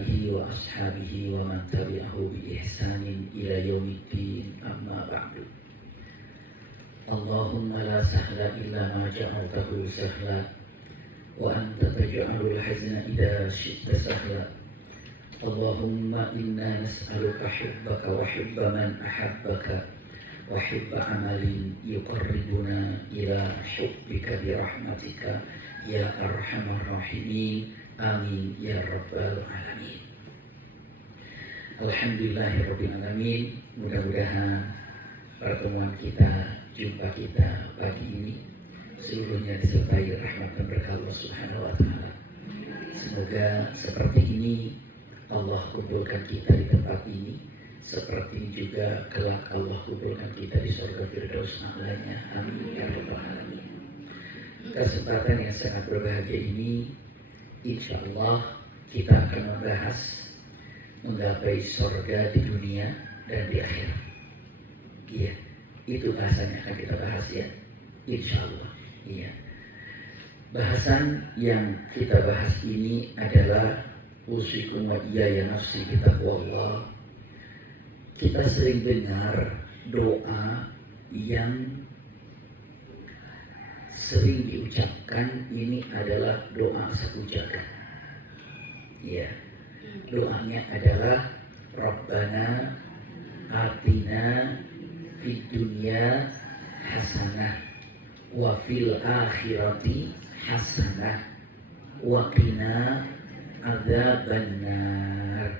alihi wa ashabihi wa man tabi'ahu bi ihsanin ila yaumiddin, amma ba'du. Allahumma la sahla illa ma ja'altahu sahla wa anta taj'alul hazna idza syi'ta sahla. Allahumma inna nas'aluka hubbaka wa hubba man ahabbaka wa hubba amalin yuqarribuna ila hubbika bi rahmatika ya arhamar rahimin. Amin ya rabbal alamin. Alhamdulillahirabbil alamin. Mudah-mudahan pertemuan kita, jumpa kita pagi ini seluruhnya disertai rahmat dan berkah Allah Subhanahu wa taala. Semoga seperti ini Allah kumpulkan kita di tempat ini, seperti ini juga kelak Allah kumpulkan kita di surga Firdaus a'lanya. Amin ya rabbal alamin. Kesempatan yang sangat berbahagia ini, insya Allah kita akan membahas menggapai surga di dunia dan di akhirat. Iya, itu bahasanya akan kita bahas ya, insya Allah. Iya. Bahasan yang kita bahas ini adalah usikum wa iyaya nafsi bitaqwallah. Kita sering dengar doa yang sering diucapkan, ini adalah doa satu jagat. Ya, doanya adalah Rabbana atina fid dunya hasanah wa fil akhirati hasanah wa qina adzabannar.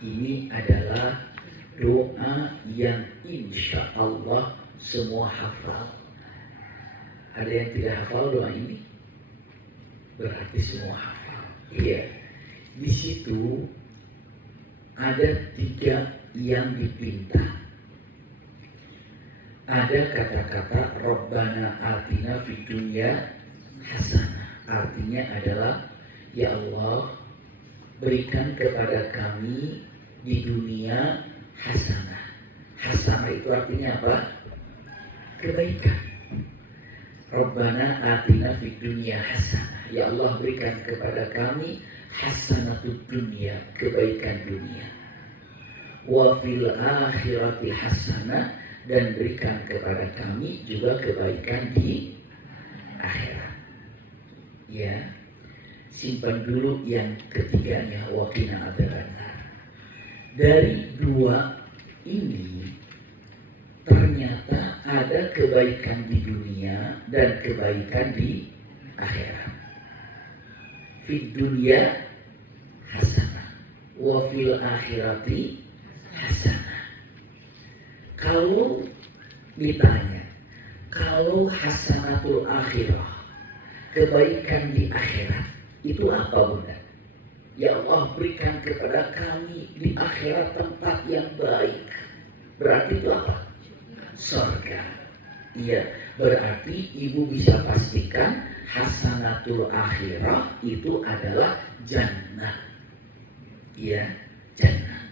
Ini adalah doa yang insya Allah semua hafal. Ada yang tidak hafal doa ini? Berarti semua hafal. Iya. Di situ ada 3 yang dipinta. Ada kata-kata Rabbana atina fid dunya hasanah. Artinya adalah, ya Allah, berikan kepada kami di dunia hasanah. Hasanah itu artinya apa? Kebaikan. Rabbana atina fid dunya hasanah. Ya Allah, berikan kepada kami hasanatud dunya, kebaikan dunia. Wa fil akhirati hasanah, dan berikan kepada kami juga kebaikan di akhirat. Ya, simpan dulu yang ketiganya, wa qina adzabannar. Dari 2 ini ternyata ada kebaikan di dunia dan kebaikan di akhirat. Fid dunya hasanah wa fil akhirati hasanah. Kalau ditanya, kalau hasanatul akhirah, kebaikan di akhirat, itu apa Bunda? Ya Allah, berikan kepada kami di akhirat tempat yang baik. Berarti itu apa? Surga. Iya, berarti ibu bisa pastikan hasanatul akhirah itu adalah jannah. Iya, jannah.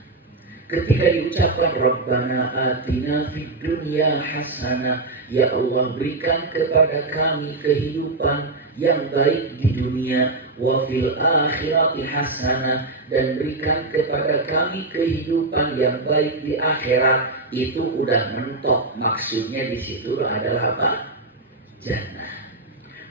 Ketika diucapkan Rabbana atina fid dunya hasanah, ya Allah, berikan kepada kami kehidupan yang baik di dunia, wa fil akhirati hasanah, dan berikan kepada kami kehidupan yang baik di akhirat, itu udah mentok. Maksudnya di situ adalah apa? Jannah.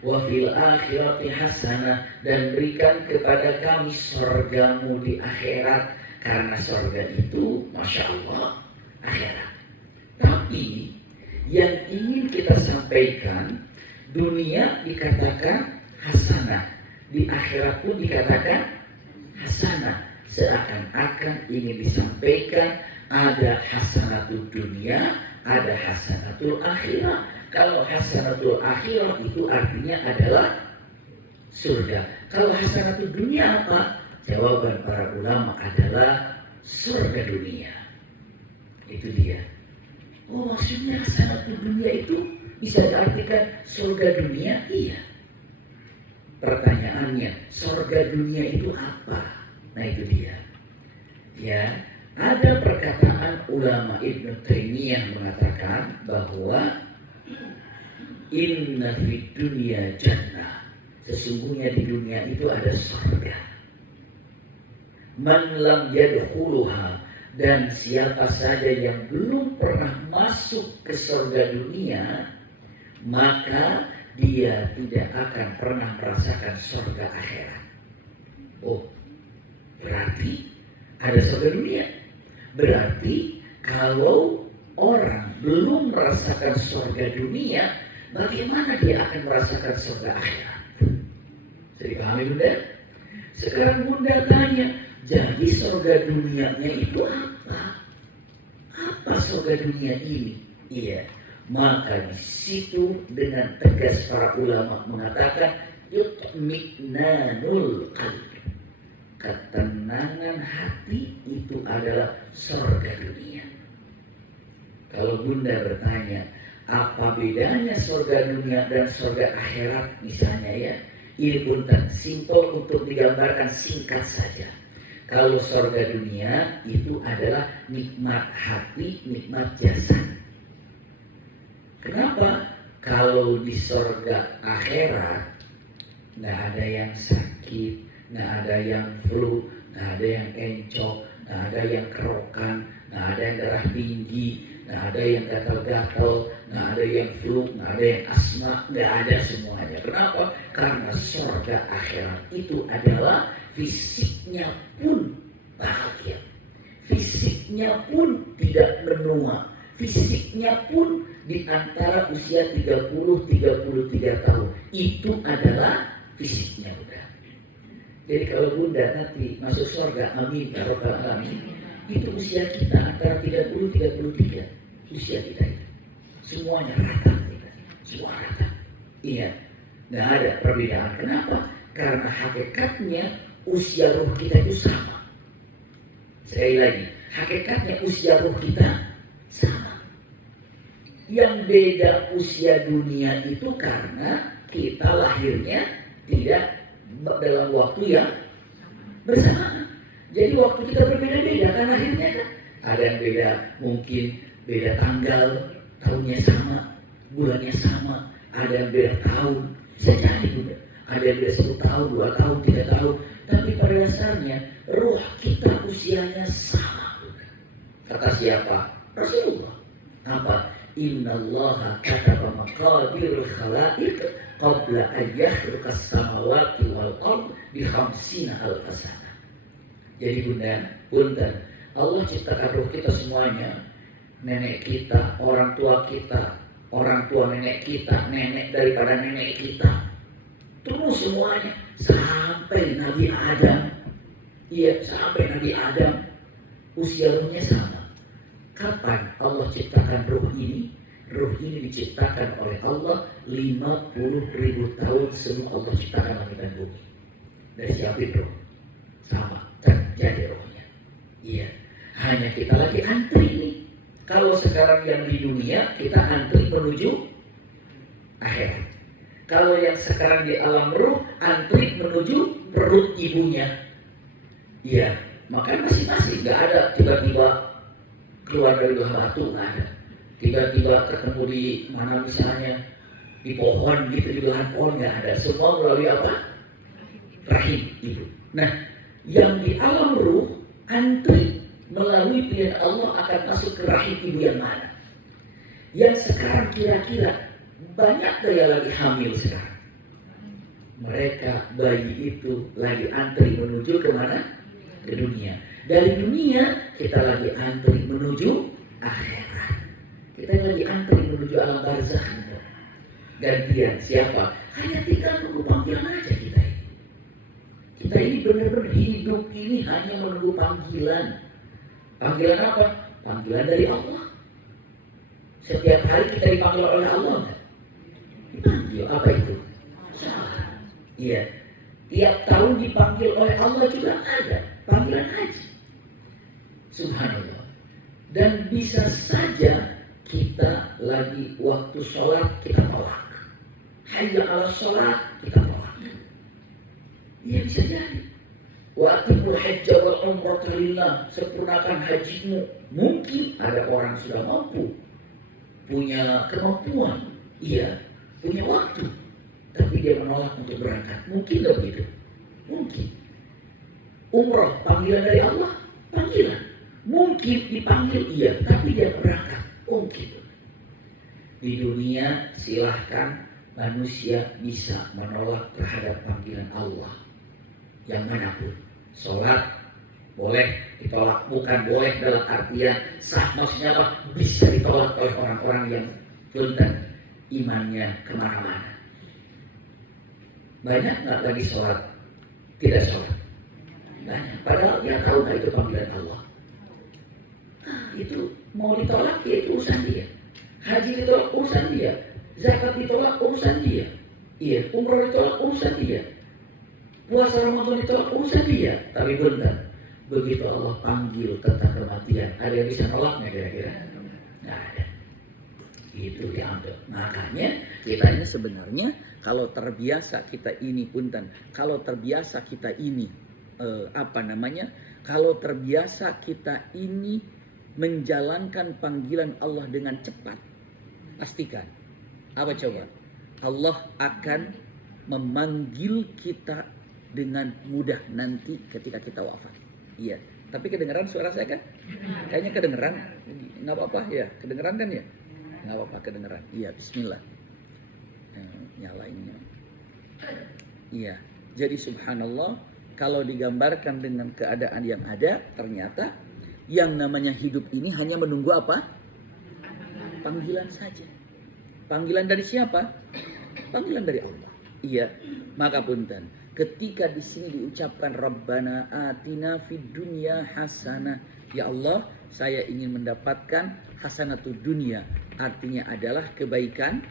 Wa fil akhirati hasanah, dan berikan kepada kami surgamu di akhirat, karena surga itu Masya Allah akhirat. Tapi yang ingin kita sampaikan, dunia dikatakan hasanah, di akhirat pun dikatakan hasanah. Seakan-akan ingin disampaikan ada hasanatul dunia, ada hasanatul akhirah. Kalau hasanatul akhirah itu artinya adalah surga. Kalau hasanatul dunia apa? Jawaban para ulama adalah surga dunia. Itu dia. Oh, maksudnya hasanatul dunia itu bisa diartikan surga dunia? Iya. Pertanyaannya, surga dunia itu apa? Nah, itu dia. Ya, ada perkataan ulama Ibnu Taimiyah mengatakan bahwa inna fid dunya jannah, sesungguhnya di dunia itu ada surga. Man lam yadkhuluha, dan siapa saja yang belum pernah masuk ke surga dunia, maka dia tidak akan pernah merasakan surga akhirat. Oh, berarti ada surga dunia. Berarti kalau orang belum merasakan surga dunia, bagaimana dia akan merasakan surga akhirat? Jadi pahami Bunda? Sekarang Bunda tanya, jadi surga dunianya itu apa? Apa surga dunia ini? Iya, maka di situ dengan tegas para ulama mengatakan yutmi'nanul qalb, ketenangan hati itu adalah surga dunia. Kalau Bunda bertanya, apa bedanya surga dunia dan surga akhirat misalnya ya, ini pun simpel untuk digambarkan singkat saja. Kalau surga dunia itu adalah nikmat hati, nikmat jasad. Kenapa? Kalau di surga akhirat nggak ada yang sakit, nggak ada yang flu, nggak ada yang encok, nggak ada yang kerokan, nggak ada yang darah tinggi, nggak ada yang gatal-gatal, nggak ada yang flu, nggak ada yang asma, nggak ada semuanya. Kenapa? Karena surga akhirat itu adalah fisiknya pun bahagia, fisiknya pun tidak menua, fisiknya pun di antara usia 30-33 tahun. Itu adalah fisiknya Bunda. Jadi kalau Bunda nanti masuk surga, amin ya rabbal alamin, itu usia kita antara 30-33, usia kita itu semuanya rata, semua rata. Iya, nggak ada perbedaan. Kenapa? Karena hakikatnya usia ruh kita itu sama. Sekali lagi, hakikatnya usia ruh kita sama. Yang beda usia dunia itu karena kita lahirnya tidak dalam waktu yang bersamaan. Jadi waktu kita berbeda-beda kan lahirnya kan. Ada yang beda, mungkin beda tanggal, tahunnya sama, bulannya sama. Ada yang beda tahun, bisa jadi juga. Ada yang beda 10 tahun, 2 tahun, 3 tahun. Tapi pada dasarnya roh kita usianya sama. Kata siapa? Rasulullah. Apa? Innallaha kataba maqadirul khalaiq qabla an yakhluqas samawati wal ard bi 50 alf sana. Jadi Bunda, punten, Allah ciptakan roh kita semuanya, nenek kita, orang tua kita, orang tua nenek kita, nenek daripada nenek kita, terus semuanya sampai Nabi Adam. Iya, sampai Nabi Adam usia rohnya sama. Kapan Allah ciptakan roh ini? Roh ini diciptakan oleh Allah 50.000 tahun sebelum Allah ciptakan langit dan bumi. Dari siapa roh? Sama, terjadi rohnya. Iya, hanya kita lagi antri nih. Kalau sekarang yang di dunia kita antri menuju akhirat. Kalau yang sekarang di alam roh antri menuju perut ibunya. Iya, maka masing-masing nggak ada tiba-tiba keluar dari belah batu, nggak ada. Tiba-tiba ketemu di mana misalnya di pohon gitu, di belahan pohon, nggak ada. Semua melalui apa? Rahim ibu. Nah, yang di alam ruh antri melalui pilihan Allah akan masuk ke rahim ibu yang mana? Yang sekarang kira-kira banyak daya lagi hamil sekarang. Mereka bayi itu lagi antri menuju ke mana? Ke dunia. Dari dunia kita lagi antri menuju akhirat. Kita lagi antri menuju alam barzakh. Gantian siapa? Hanya tinggal menunggu panggilan aja kita ini. Kita ini benar-benar hidup ini hanya menunggu panggilan. Panggilan apa? Panggilan dari Allah. Setiap hari kita dipanggil oleh Allah kan? Dipanggil apa itu? Salat. Iya. Tiap tahun dipanggil oleh Allah juga ada panggilan haji. Subhanallah. Dan bisa saja kita lagi waktu sholat kita tolak. Hayya ala sholat kita tolak. Iya bisa jadi. Wa atimul hajja wal umrata lillah, sempurnakan hajimu. Mungkin ada orang sudah mampu, punya kemampuan, iya, punya waktu, tapi dia menolak untuk berangkat. Mungkin nggak begitu? Mungkin. Umroh panggilan dari Allah, panggilan. Mungkin dipanggil iya, tapi dia berangkat mungkin. Di dunia silahkan manusia bisa menolak terhadap panggilan Allah yang manapun. Sholat boleh ditolak, bukan boleh dalam artian sah, maksudnya apa? Bisa ditolak oleh orang-orang yang punten imannya kemana-mana. Banyak nggak lagi sholat tidak sholat? Banyak. Padahal dia tahu nggak itu panggilan Allah. Itu mau ditolak ya itu urusan dia. Haji ditolak urusan dia. Zakat ditolak urusan dia. Iya, umroh ditolak urusan dia. Puasa Ramadan ditolak urusan dia. Tapi benar, begitu Allah panggil tentang kematian, ada yang bisa nolaknya kira-kira? Nggak ada. Itu diambil. Makanya kita ini sebenarnya kalau terbiasa kita ini punten, kalau terbiasa kita ini kalau terbiasa kita ini menjalankan panggilan Allah dengan cepat, pastikan apa coba? Allah akan memanggil kita dengan mudah nanti ketika kita wafat. Iya, tapi kedengeran suara saya kan? Kayaknya kedengeran, nggak apa-apa ya, kedengeran kan ya? Nggak apa-apa kedengeran. Iya, Bismillah. Nyalainnya. Iya, jadi subhanallah, kalau digambarkan dengan keadaan yang ada, ternyata yang namanya hidup ini hanya menunggu apa? Panggilan saja. Panggilan dari siapa? Panggilan dari Allah. Iya, maka punten, ketika di sini diucapkan Rabbana atina fid dunya hasanah, ya Allah, saya ingin mendapatkan hasanatud dunia, artinya adalah kebaikan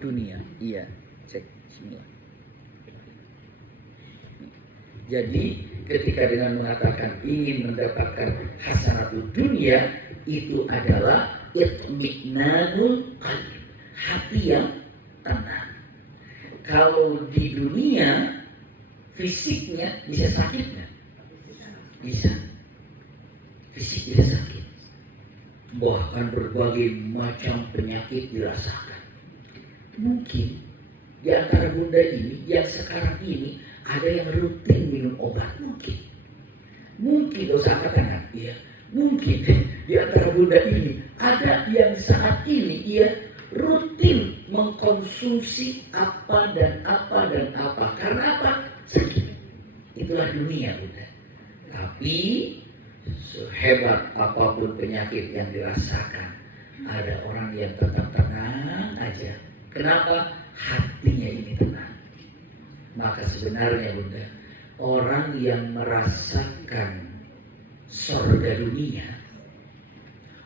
dunia. Iya, cek bismillah. Jadi ketika dengan mengatakan ingin mendapatkan hasanatud dunia, itu adalah itminanul qalbi, hati yang tenang. Kalau di dunia fisiknya bisa sakit nggak? Bisa. Fisik bisa sakit. Bahkan berbagai macam penyakit dirasakan. Mungkin di antara bunda ini yang sekarang ini ada yang rutin minum obat, mungkin dosa angkat iya, mungkin di antara bunda ini ada yang saat ini ia rutin mengkonsumsi apa dan apa dan apa, karena apa? Sakit. Itulah dunia bunda. Tapi sehebat apapun penyakit yang dirasakan, ada orang yang tetap tenang aja. Kenapa? Hatinya ini tenang. Maka sebenarnya bunda, orang yang merasakan surga dunia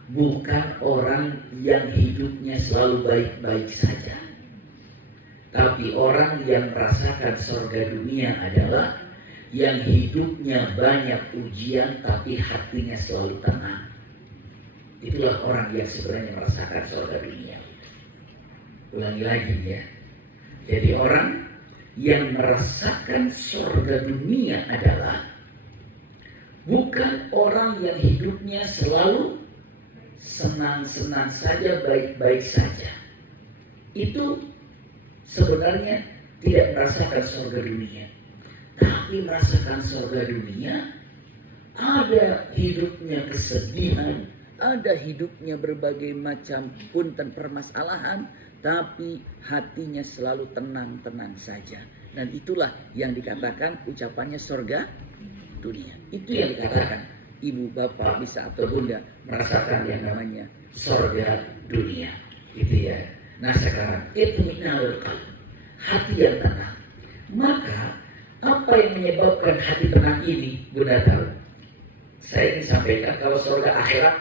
bukan orang yang hidupnya selalu baik-baik saja. Tapi orang yang merasakan surga dunia adalah yang hidupnya banyak ujian tapi hatinya selalu tenang. Itulah orang yang sebenarnya merasakan surga dunia. Ulangi lagi ya. Jadi orang yang merasakan surga dunia adalah bukan orang yang hidupnya selalu senang-senang saja, baik-baik saja. Itu sebenarnya tidak merasakan surga dunia. Tapi merasakan surga dunia, ada hidupnya kesedihan, ada hidupnya berbagai macam punten permasalahan, tapi hatinya selalu tenang-tenang saja. Dan itulah yang dikatakan ucapannya surga dunia. Itu yang dikatakan ibu bapak bisa atau bunda merasakan yang namanya surga dunia. Itu ya. Nah sekarang itminanul qalbi, hati yang tenang. Maka apa yang menyebabkan hati tenang ini bunda tahu? Saya ingin sampaikan kalau surga akhirat,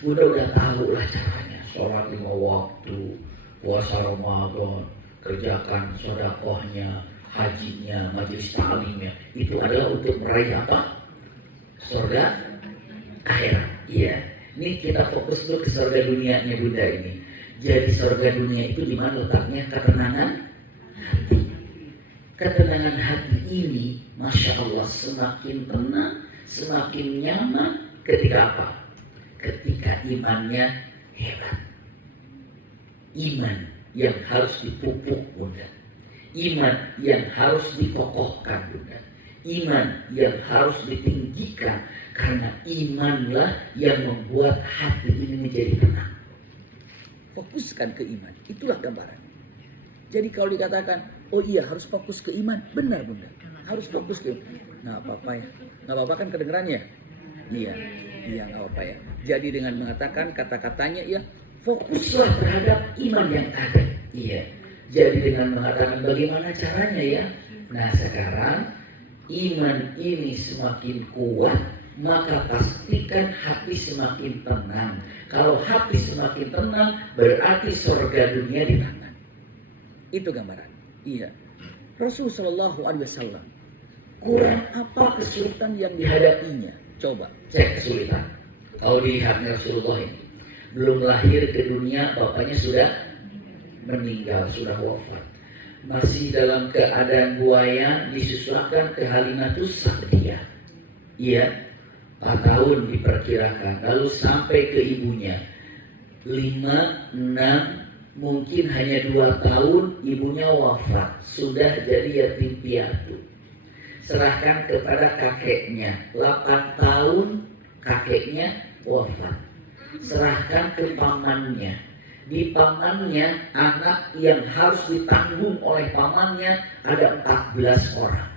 bunda udah tahu lah caranya. Sholat 5 waktu, puasa Ramadan, kerjakan sedekahnya, hajinya, majelis ta'limnya, itu adalah untuk meraih apa? Surga akhirat. Iya. Ini kita fokus dulu ke surga dunianya bunda ini. Jadi surga dunia itu di mana letaknya? Ketenangan hati. Ketenangan hati ini, masya Allah, semakin tenang, semakin nyaman ketika apa? Ketika imannya hebat. Iman yang harus dipupuk bunda, iman yang harus dikokohkan bunda, Iman yang harus ditinggikan, karena imanlah yang membuat hati ini menjadi tenang. Fokuskan ke iman, itulah gambaran. Jadi kalau dikatakan, oh iya harus fokus ke iman, benar bunda, harus fokus ke iman. Nggak apa-apa ya, nggak apa-apa kan kedengerannya? Iya nggak apa-apa ya. Jadi dengan mengatakan kata-katanya ya, fokuslah terhadap iman yang ada. Iya. Jadi dengan mengatakan bagaimana caranya ya. Nah sekarang iman ini semakin kuat, maka pastikan hati semakin tenang. Kalau hati semakin tenang, berarti surga dunia di tangan. Itu gambaran. Iya. Rasulullah SAW, kurang apa kesulitan yang dihadapinya? Coba cek kesulitan. Kalau dilihatnya Rasulullah ini, belum lahir ke dunia, bapaknya sudah meninggal, sudah wafat. Masih dalam keadaan buaya, disusukan ke Halimatus Sa'diyah. Iya, 4 tahun diperkirakan. Lalu sampai ke ibunya 5, 6, mungkin hanya 2 tahun ibunya wafat. Sudah jadi yatim piatu. Serahkan kepada kakeknya, 8 tahun kakeknya wafat. Serahkan ke pamannya. Di pamannya, anak yang harus ditanggung oleh pamannya ada 14 orang.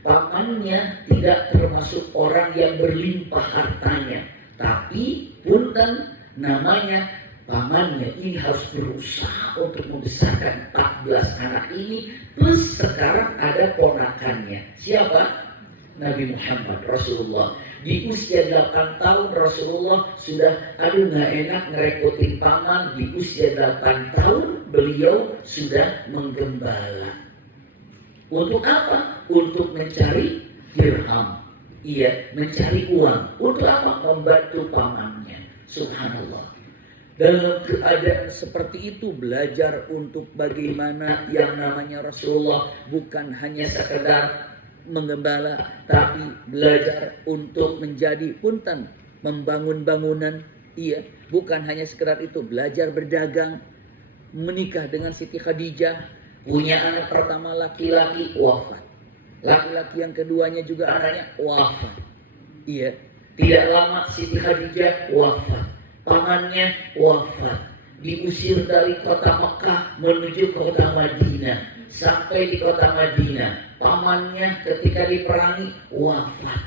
Pamannya tidak termasuk orang yang berlimpah hartanya, tapi punten namanya pamannya ini harus berusaha untuk membesarkan 14 anak ini, plus sekarang ada ponakannya. Siapa? Nabi Muhammad Rasulullah. Di usia 8 tahun Rasulullah sudah nggak enak ngerepotin paman. Di usia 8 tahun beliau sudah menggembala. Untuk apa? Untuk mencari dirham. Iya, mencari uang. Untuk apa? Membantu pamannya. Subhanallah. Dalam keadaan seperti itu, belajar untuk bagaimana yang namanya Rasulullah bukan hanya sekedar menggembala, tapi belajar untuk menjadi punten, membangun bangunan. Iya, bukan hanya sekedar itu, belajar berdagang, menikah dengan Siti Khadijah, punya anak pertama laki-laki wafat, laki-laki yang keduanya juga anaknya wafat. Iya, tidak lama Siti Khadijah wafat, pamannya wafat, diusir dari kota Mekah menuju kota Madinah. Sampai di kota Madinah, pamannya ketika diperangi wafat.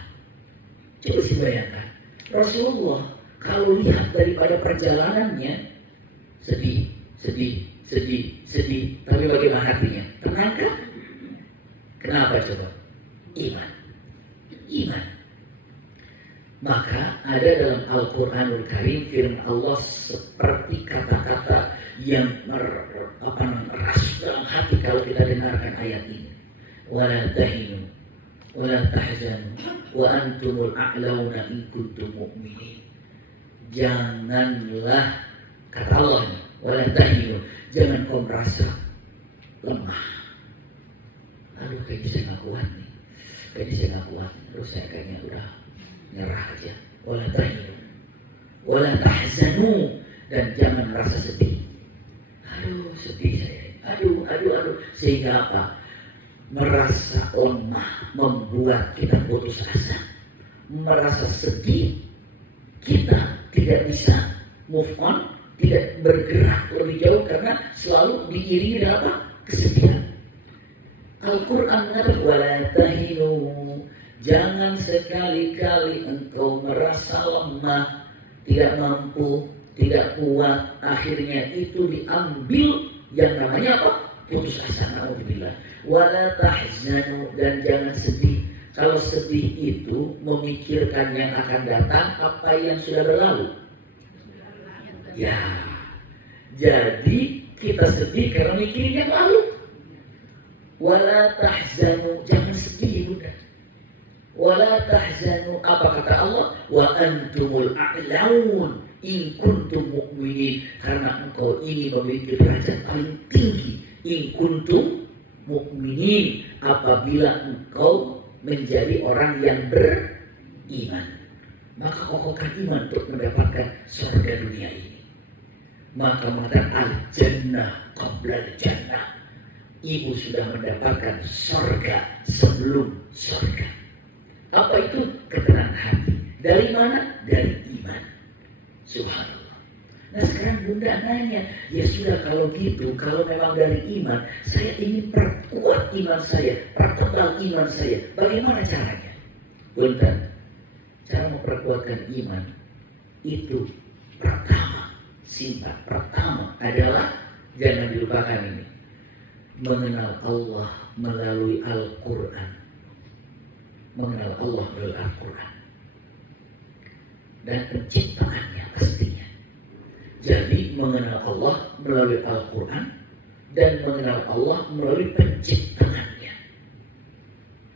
Coba sih bayangkan, Rasulullah kalau lihat daripada perjalanannya sedih. Tapi bagaimana hatinya? Tenang kan? Kenapa coba? Iman. Maka ada dalam Al-Quranul Karim firman Allah seperti kata-kata yang merasuk dalam hati kalau kita dengarkan ayat ini. Wala tahinu wala tahzanu wa antumul a'launa in kuntum mu'minin. Janganlah, kata Allah, wala tahinu, jangan kau merasa lemah. Aduh, kayaknya saya nggak kuat nih. Terus saya kayaknya udah nyerah aja. Wala tahinu wala tahzanu, dan jangan merasa sedih. Aduh, sedih saya. Aduh. Sehingga apa? Merasa lemah membuat kita putus asa. Merasa sedih, kita tidak bisa move on, tidak bergerak lebih jauh karena selalu diiringi dengan apa? Kesedihan. Al-Quran mengatakan wala tahinu, jangan sekali-kali engkau merasa lemah, tidak mampu, tidak kuat. Akhirnya itu diambil yang namanya apa? Putus asa. Alhamdulillah. Wala tahzanu, dan jangan sedih. Kalau sedih itu memikirkan yang akan datang, apa yang sudah berlalu. Ya, jadi kita sedih karena mikirin yang lalu. Wala tahzanu, jangan sedih bunda. Wala tahzanu, apa kata Allah? Wa antumul a'laun in kuntum mu'minin, karena engkau ini memiliki derajat paling tinggi. In kuntum mu'minin, apabila engkau menjadi orang yang beriman, maka kokohkan iman untuk mendapatkan surga dunia ini. Maka mengatakan al-jannah qabla al-jannah, ibu sudah mendapatkan surga sebelum surga. Apa itu? Ketenangan hati. Dari mana? Dari iman. Subhanallah. Nah sekarang bunda nanya, ya sudah kalau gitu, kalau memang dari iman, saya ingin perkuat iman saya, pertebal iman saya. Bagaimana caranya? Bunda, cara memperkuatkan iman itu pertama, simpan. Pertama adalah, jangan dilupakan ini, mengenal Allah melalui Al-Quran. Mengenal Allah melalui Al-Quran. Dan penciptaannya pastinya. Jadi mengenal Allah melalui Al-Quran dan mengenal Allah melalui penciptaannya.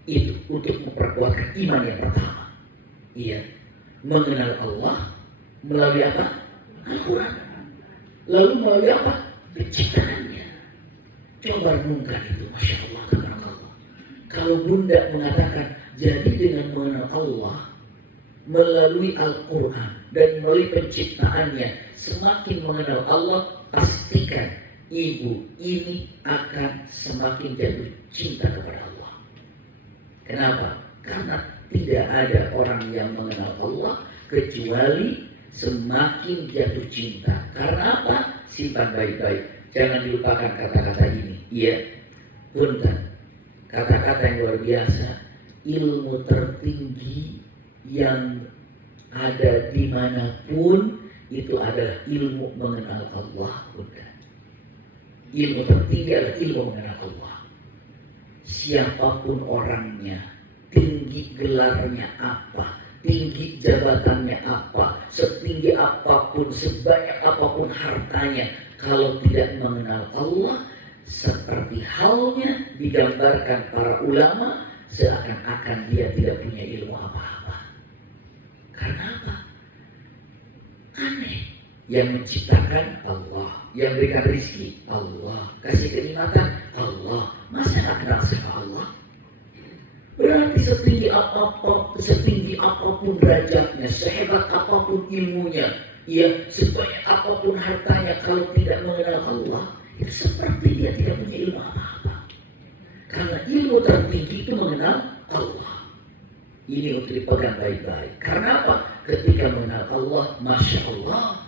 Itu untuk memperkuatkan iman yang pertama. Iya, mengenal Allah melalui apa? Al-Quran. Lalu melalui apa? Penciptaannya. Coba renungkan itu, Masya Allah, tabarakallah. Kalau bunda mengatakan, jadi dengan mengenal Allah melalui Al-Quran dan melalui penciptaannya, semakin mengenal Allah, pastikan ibu ini akan semakin jatuh cinta kepada Allah. Kenapa? Karena tidak ada orang yang mengenal Allah kecuali semakin jatuh cinta. Karena apa? Simpan baik-baik. Jangan dilupakan kata-kata ini. Iya, punten. Kata-kata yang luar biasa. Ilmu tertinggi yang ada dimanapun itu adalah ilmu mengenal Allah. Bukan. Ilmu tertinggi adalah ilmu mengenal Allah. Siapapun orangnya, tinggi gelarnya apa, tinggi jabatannya apa, setinggi apapun, sebanyak apapun hartanya, kalau tidak mengenal Allah, seperti halnya digambarkan para ulama, seakan-akan dia tidak punya ilmu apa-apa. Karena apa? Aneh. Yang menciptakan Allah, yang berikan rezeki Allah, kasih kenikmatan Allah. Masa nggak kenal sama Allah? Berarti setinggi apapun derajatnya, sehebat apapun ilmunya, ya sebanyak apapun hartanya, kalau tidak mengenal Allah, itu seperti dia tidak punya ilmu apa-apa. Karena ilmu tertinggi itu mengenal Allah. Ini untuk dipegang baik-baik. Karena apa? Ketika mengenal Allah, Masya Allah,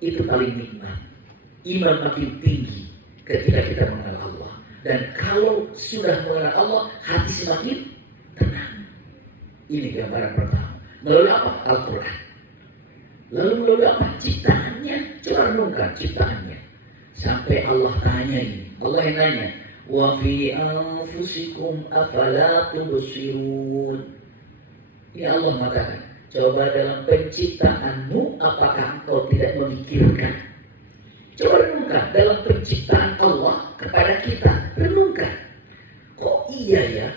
itu paling nikmat. Iman makin tinggi ketika kita mengenal Allah. Dan kalau sudah mengenal Allah, hati semakin tenang. Ini gambaran pertama. Melalui apa? Al-Quran. Lalu melalui apa? Ciptaannya. Coba renungkan ciptaannya. Sampai Allah tanya ini. Allah yang nanya, wa fi anfusikum afala tubsirun. Ini Allah mengatakan, coba dalam penciptaanmu apakah engkau tidak memikirkan? Coba renungkan dalam penciptaan Allah kepada kita. Renungkan. Kok iya ya,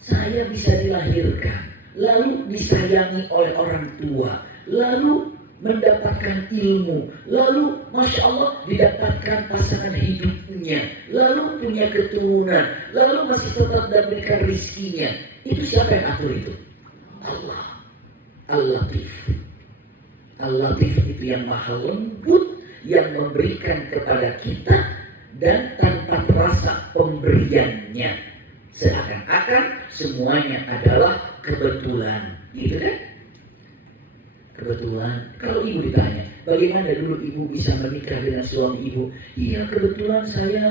saya bisa dilahirkan, lalu disayangi oleh orang tua, lalu mendapatkan ilmu, lalu Masya Allah didapatkan pasangan hidupnya, lalu punya keturunan, lalu masih tetap diberikan rizkinya. Itu siapa yang atur itu? Allah. Al-Latif. Al-Latif itu yang maha lembut, yang memberikan kepada kita dan tanpa terasa pemberiannya, seakan-akan semuanya adalah kebetulan. Gitu kan? Kebetulan. Kalau ibu ditanya, bagaimana dulu ibu bisa menikah dengan suami ibu? Iya, kebetulan saya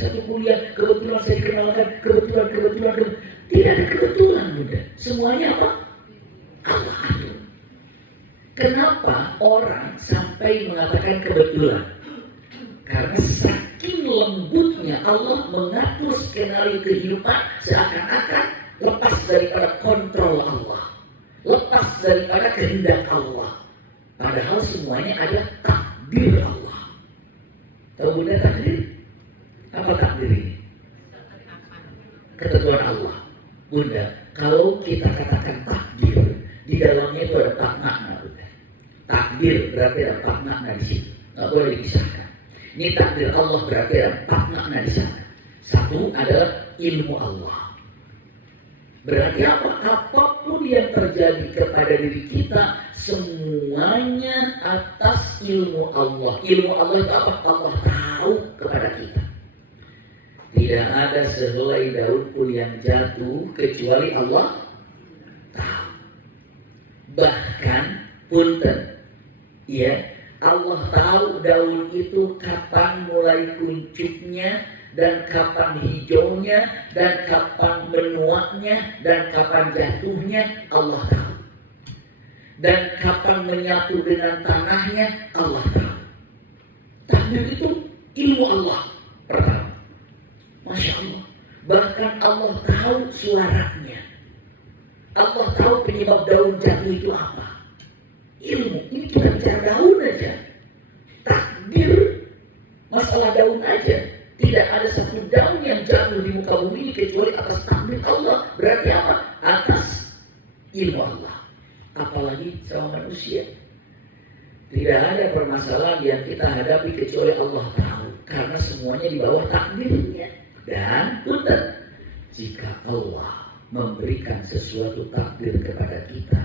satu kuliah, kebetulan saya dikenalkan, kebetulan. Tidak ada kebetulan, Bunda. Semuanya apa? Allah atur. Kenapa orang sampai mengatakan kebetulan? Karena saking lembutnya Allah mengatur skenario kehidupan, seakan-akan lepas daripada kontrol Allah, lepas daripada kehendak Allah. Padahal semuanya ada takdir Allah. Tahu Bunda takdir? Apa takdir ini? Ketentuan Allah. Bunda, kalau kita katakan takdir, di dalamnya itu ada 4 makna, Bunda. Takdir berarti ada 4 makna di situ, nggak boleh dipisahkan. Ini takdir Allah berarti ada 4 makna di sana. Satu adalah ilmu Allah. Berarti apa? Apapun yang terjadi kepada diri kita, semuanya atas ilmu Allah. Ilmu Allah itu apa? Allah tahu kepada kita. Tidak ada sehelai daun pun yang jatuh kecuali Allah tahu. Bahkan punten, ya, Allah tahu daun itu kapan mulai kuncupnya, dan kapan hijaunya, dan kapan menuaknya, dan kapan jatuhnya, Allah tahu. Dan kapan menyatu dengan tanahnya, Allah tahu. Takdir itu ilmu Allah pertama. Masya Allah. Bahkan Allah tahu suaranya. Allah tahu penyebab daun jatuh itu apa. Ilmu, ini kita bicara daun aja. Takdir masalah daun aja. Tidak ada satu daun yang jatuh di muka bumi ini kecuali atas takdir Allah. Berarti apa? Atas ilmu Allah. Apalagi sama manusia. Tidak ada permasalahan yang kita hadapi kecuali Allah tahu. Karena semuanya di bawah takdirnya. Dan punten, jika Allah memberikan sesuatu takdir kepada kita,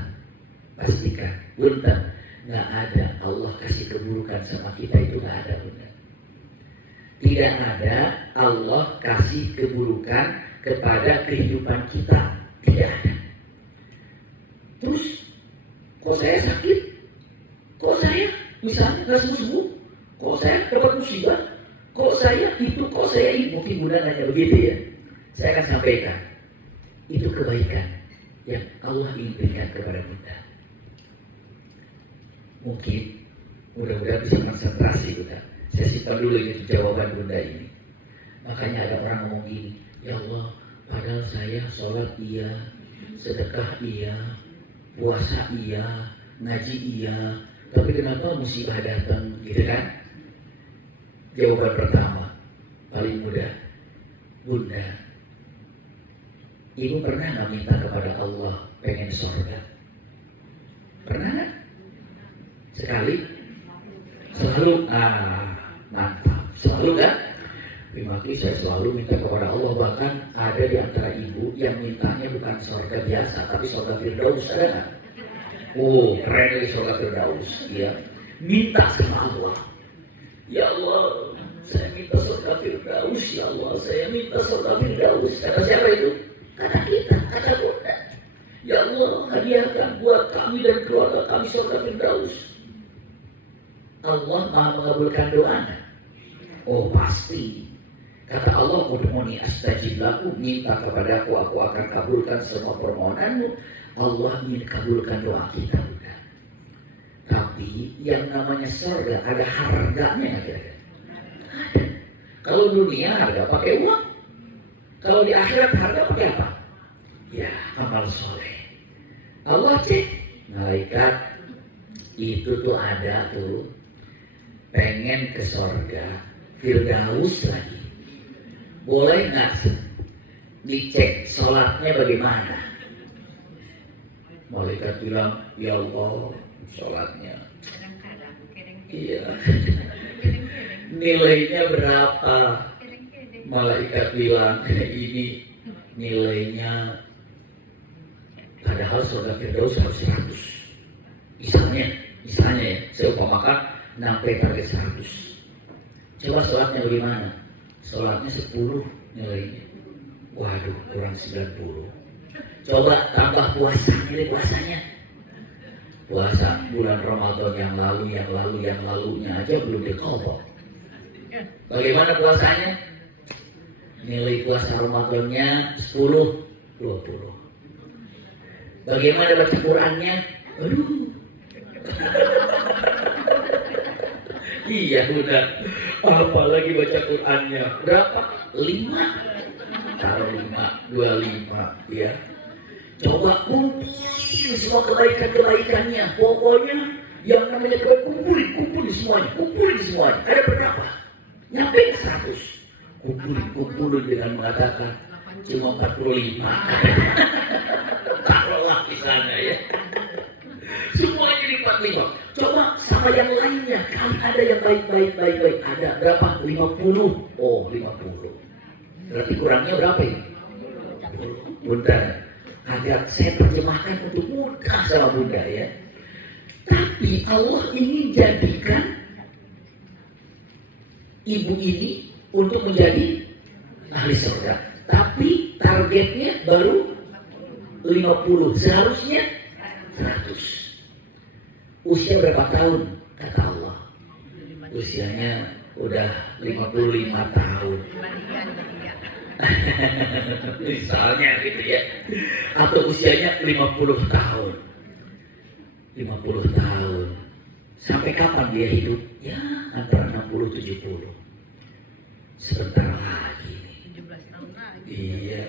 pastikan, punten, nggak ada Allah kasih keburukan sama kita, itu nggak ada, punten. Tidak ada Allah kasih keburukan kepada kehidupan kita, tidak ada. Terus, kok saya sakit? Kok saya misalnya nggak sembuh-sembuh? Kok saya dapat musibah? Kok saya itu, kok saya ini? Mungkin Bunda nanya begitu ya. Saya akan sampaikan. Itu kebaikan yang Allah ingin berikan kepada Bunda. Mungkin mudah-mudahan bisa konsentrasi Bunda. Saya simpan dulu ini jawaban Bunda ini. Makanya ada orang ngomong gini, ya Allah, padahal saya sholat iya, sedekah iya, puasa iya, ngaji iya, tapi kenapa musibah datang, gitu kan? Jawaban pertama, paling mudah, Bunda, Ibu pernah nggak minta kepada Allah pengen surga? Pernah nggak? Sekali? Selalu? Mantap. Selalu kan? Terima kasih, saya selalu minta kepada Allah. Bahkan ada di antara ibu yang mintanya bukan surga biasa, tapi surga Firdaus, ada nggak? Oh, keren dari surga Firdaus. Ya. Minta sama Allah. Ya Allah, saya minta surga Firdaus. Ya Allah, saya minta surga Firdaus. Kata siapa itu? Kata kita, kata Bunda. Ya Allah, hadiahkan buat kami dan keluarga kami surga Firdaus. Allah maha mengabulkan doanya. Oh pasti. Kata Allah, udhuni astajib lakum, minta kepadaku, aku akan kabulkan semua permohonanmu. Allah ingin kabulkan doa kita, Bunda. Tapi yang namanya surga ada harganya, ada. Kalau dunia harga pakai uang, kalau di akhirat harga pakai apa? Ya, amal soleh. Allah cek, malaikat itu tuh ada tuh pengen ke surga Firdaus lagi. Boleh nggak dicek sholatnya bagaimana? Malaikat bilang, ya Allah, sholatnya iya. Nilainya berapa? Malaikat bilang, ini nilainya, padahal surga Firdaus harus 100. Misalnya ya, saya upamakan sampai target 100. Coba sholatnya bagaimana? Sholatnya 10 nilainya. Waduh, kurang 90. Coba tambah puasanya. Puasa bulan Ramadan yang lalunya aja belum dikobok. Bagaimana puasanya? Nilai puasa Ramadannya 10, 20. Bagaimana baca Qurannya? Aduh. Iya Bunda. Apalagi baca Qurannya. Berapa? 5. Taruh 5, 25 ya. Coba kumpulin semua kebaikan-kebaikannya. Pokoknya yang namanya kebaikan kumpulin semuanya. Ada berapa? Nyampe 100. Kumpulin dengan mengatakan cuma 45. Taruhlah di sana ya. Semuanya di 45. Coba sama yang lainnya. Kali ada yang baik. Ada berapa? 50. Oh 50. Berarti kurangnya berapa ini? Bunda, agar saya terjemahkan untuk mudah sama Bunda ya. Tapi Allah ingin jadikan ibu ini untuk menjadi ahli surga. Tapi targetnya baru 50, seharusnya 100. Usia berapa tahun? Kata Allah. Usianya udah 55 tahun. Misalnya gitu ya. Atau usianya 50 tahun. 50 tahun. Sampai kapan dia hidup? Ya, antara 60-70. Sebentar lagi. 17 tahun lagi. Iya.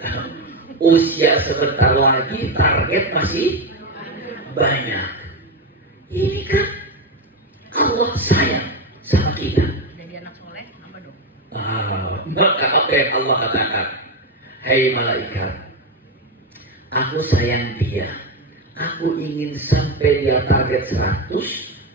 Usia sebentar lagi, target masih banyak. Ini kan Allah sayang sama kita. Jadi anak soleh apa dong? Maka apa yang Allah katakan? Hai malaikat, aku sayang dia. Aku ingin sampai dia target 100,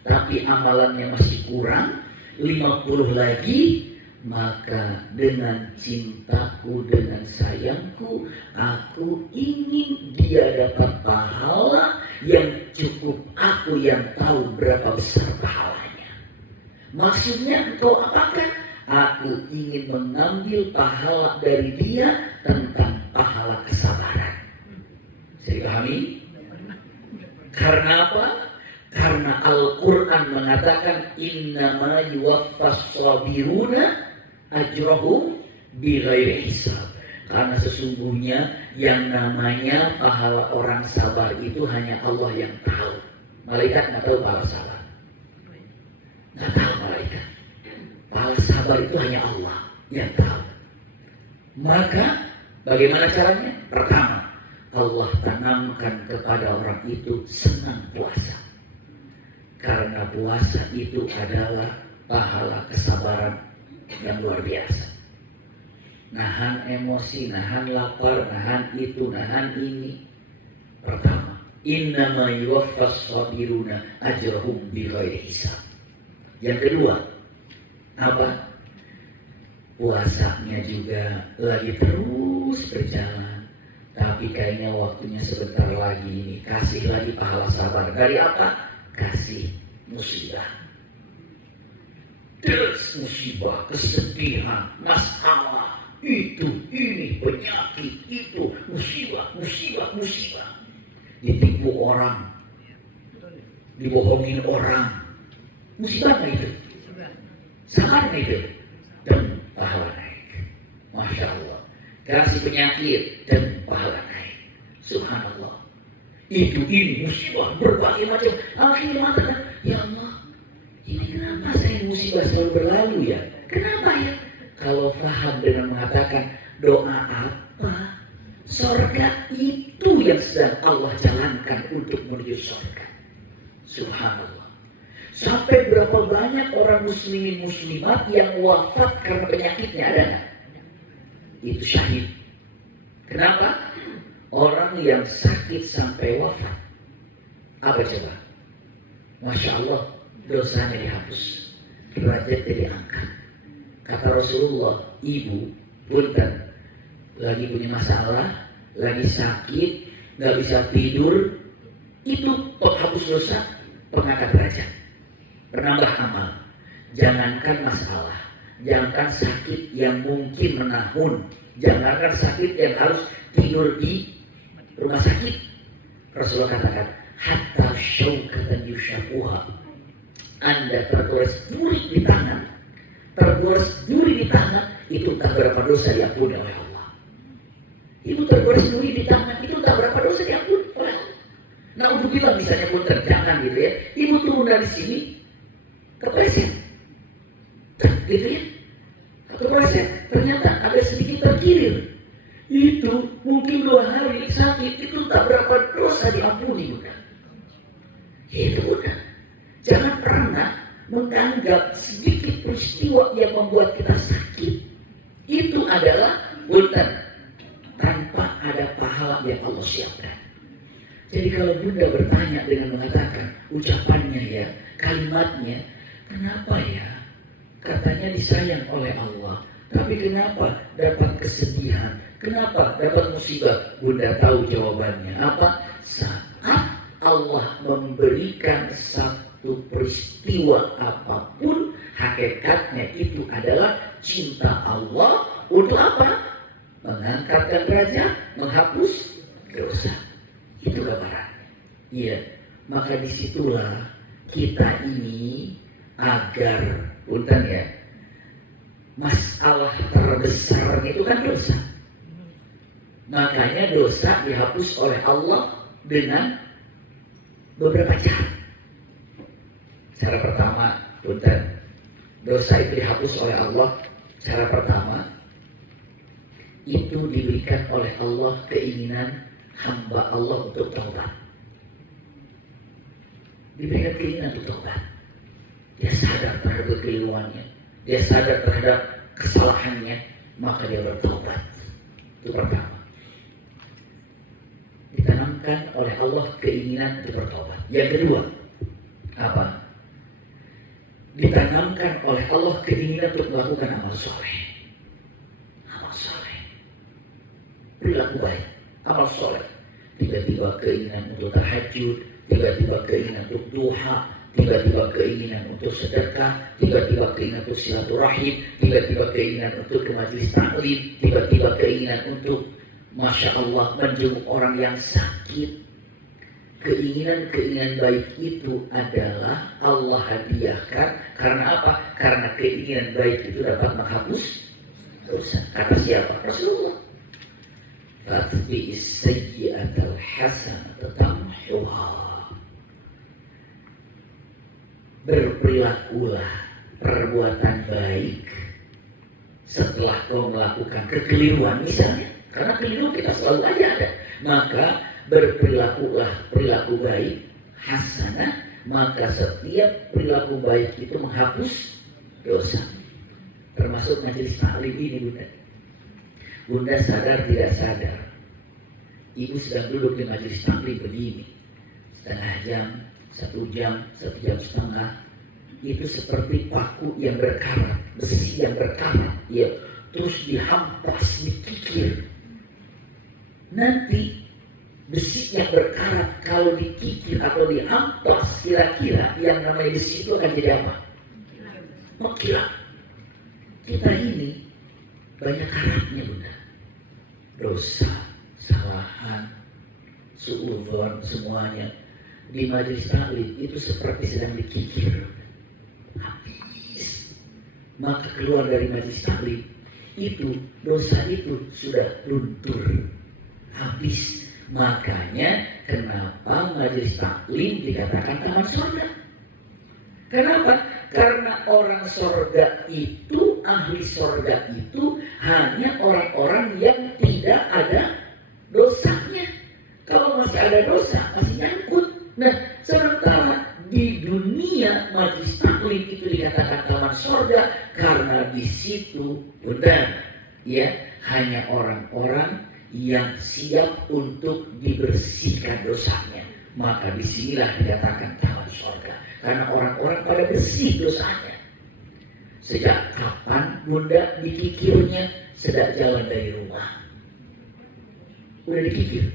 tapi amalannya masih kurang 50 lagi. Maka dengan cintaku, dengan sayangku, aku ingin dia dapat pahala yang cukup aku yang tahu berapa besar pahalanya. Maksudnya engkau apakan? Aku ingin mengambil pahala dari dia tentang pahala kesabaran. Saya pahami? Karena apa? Karena Al-Quran mengatakan innama yuwaffas sabiruna ajrahum bighairi hisab. Karena sesungguhnya yang namanya pahala orang sabar itu hanya Allah yang tahu. Malaikat nggak tahu pahala sabar. Nggak tahu malaikat. Pahala sabar itu hanya Allah yang tahu. Maka bagaimana caranya? Pertama, Allah tanamkan kepada orang itu senang puasa. Karena puasa itu adalah pahala kesabaran yang luar biasa. Nahan emosi, nahan lapar, nahan itu, nahan ini. Pertama, innama yuwaffas sabiruna ajrahum bighairi hisab. Yang kedua, apa? Puasanya juga lagi terus berjalan, tapi kayaknya waktunya sebentar lagi ini. Kasih lagi pahala sabar. Dari apa? Kasih musibah. Terus musibah, kesedihan, masalah, itu, ini, penyakit, itu, musibah. Ditipu orang, dibohongin orang. Musibah nggak itu? Sabar nggak itu? Dan pahala naik. Masya Allah. Kasih penyakit dan pahala naik. Subhanallah. Itu, ini, musibah, berbagai macam. Akhirnya mengatakan, ya Allah, ini kenapa saya musibah selalu berlalu ya? Kenapa ya? Kalau paham dengan mengatakan doa apa? Surga itu yang sedang Allah jalankan untuk menuju surga. Subhanallah. Sampai berapa banyak orang muslimin muslimat yang wafat karena penyakitnya, ada nggak? Itu syahid. Kenapa? Orang yang sakit sampai wafat, apa coba? Masya Allah, dosanya dihapus, derajatnya diangkat. Kata Rasulullah, ibu punten lagi punya masalah, lagi sakit, nggak bisa tidur, itu penghapus dosa, pengangkat derajat, penambah amal. Jangankan masalah, jangankan sakit yang mungkin menahun, jangankan sakit yang harus tidur di rumah sakit. Rasulullah katakan, hatta syaukatan yushakuha. Anda tergores duri di tangan, itu tak berapa dosa diampuni oleh Allah. Itu tergores duri di tangan, itu tak berapa dosa diampuni oleh Allah. Nah, untuk bilang misalnya pun jangan gitu ya, ibu turun dari sini kepleset, gitu ya, kepleset, ternyata ada sedikit terkilir. Itu mungkin 2 hari sakit, itu tak berapa dosa diampuni, bukan? Itu bukan. Jangan pernah menganggap sedikit peristiwa yang membuat kita sakit itu adalah bukan tanpa ada pahala yang Allah siapkan. Jadi kalau Bunda bertanya dengan mengatakan ucapannya ya, kalimatnya, kenapa ya? Katanya disayang oleh Allah, tapi kenapa dapat kesedihan? Kenapa dapat musibah? Bunda tahu jawabannya apa? Saat Allah memberikan satu peristiwa apapun, hakikatnya itu adalah cinta Allah untuk apa? mengangkatkan derajat, menghapus dosa. Itu gambarannya. Iya, maka disitulah kita ini agar, punten ya, masalah terbesar itu kan dosa. Makanya dosa dihapus oleh Allah dengan beberapa cara. Cara pertama, punten, dosa itu dihapus oleh Allah. Cara pertama, itu diberikan oleh Allah keinginan hamba Allah untuk taubat. Diberikan keinginan untuk taubat. Dia sadar terhadap kekeliruannya, dia sadar terhadap kesalahannya, maka dia bertaubat. Itu pertama. Ditanamkan oleh Allah keinginan untuk bertaubat. Yang kedua, apa? Ditanamkan oleh Allah keinginan untuk melakukan amal soleh. Amal soleh, perilaku baik, amal soleh. Tiba-tiba keinginan untuk tahajud, tiba-tiba keinginan untuk duha, tiba-tiba keinginan untuk sedekah, tiba-tiba keinginan untuk silaturahim, tiba-tiba keinginan untuk ke majelis taklim, tiba-tiba keinginan untuk, masya Allah, menjenguk orang yang sakit. Keinginan-keinginan baik itu adalah Allah hadiahkan. Karena apa? Karena keinginan baik itu dapat menghapus dosa. Kata siapa? Rasulullah. Fatbi'is sayyi'atal hasanata tamhuha. Berperilakulah perbuatan baik setelah kau melakukan kekeliruan misalnya. Karena keliru kita selalu aja ada. Maka berperilakulah perilaku baik hasanah, maka setiap perilaku baik itu menghapus dosa. Termasuk majelis taklim ini, Bunda. Bunda sadar tidak sadar, ibu sedang duduk di majelis taklim begini, setengah jam, 1 jam, 1 jam setengah, itu seperti paku yang berkarat, besi yang berkarat, ya, terus dihampas, dikikir. Nanti besi yang berkarat kalau dikikir atau dihampas, kira-kira yang namanya besi itu akan jadi apa? Mengkilat. Kita ini banyak karatnya, Bunda. Dosa, kesalahan, suudzon, semuanya di majelis taklim itu seperti sedang dikikir. Habis. Maka keluar dari majelis taklim itu dosa itu sudah luntur. Habis. Makanya kenapa majelis taklim dikatakan taman surga? Kenapa? Karena orang surga itu, ahli surga itu hanya orang-orang yang tidak ada dosanya. Kalau masih ada dosa, masih nyangkut. Nah, sementara di dunia majelis taklim itu dikatakan taman surga karena di situ, benar, ya, hanya orang-orang yang siap untuk dibersihkan dosanya. Maka disinilah dikatakan taman surga. Karena orang-orang pada bersih dosanya. Sejak kapan Bunda dikikirnya? Sejak jalan dari rumah. Udah dikikir?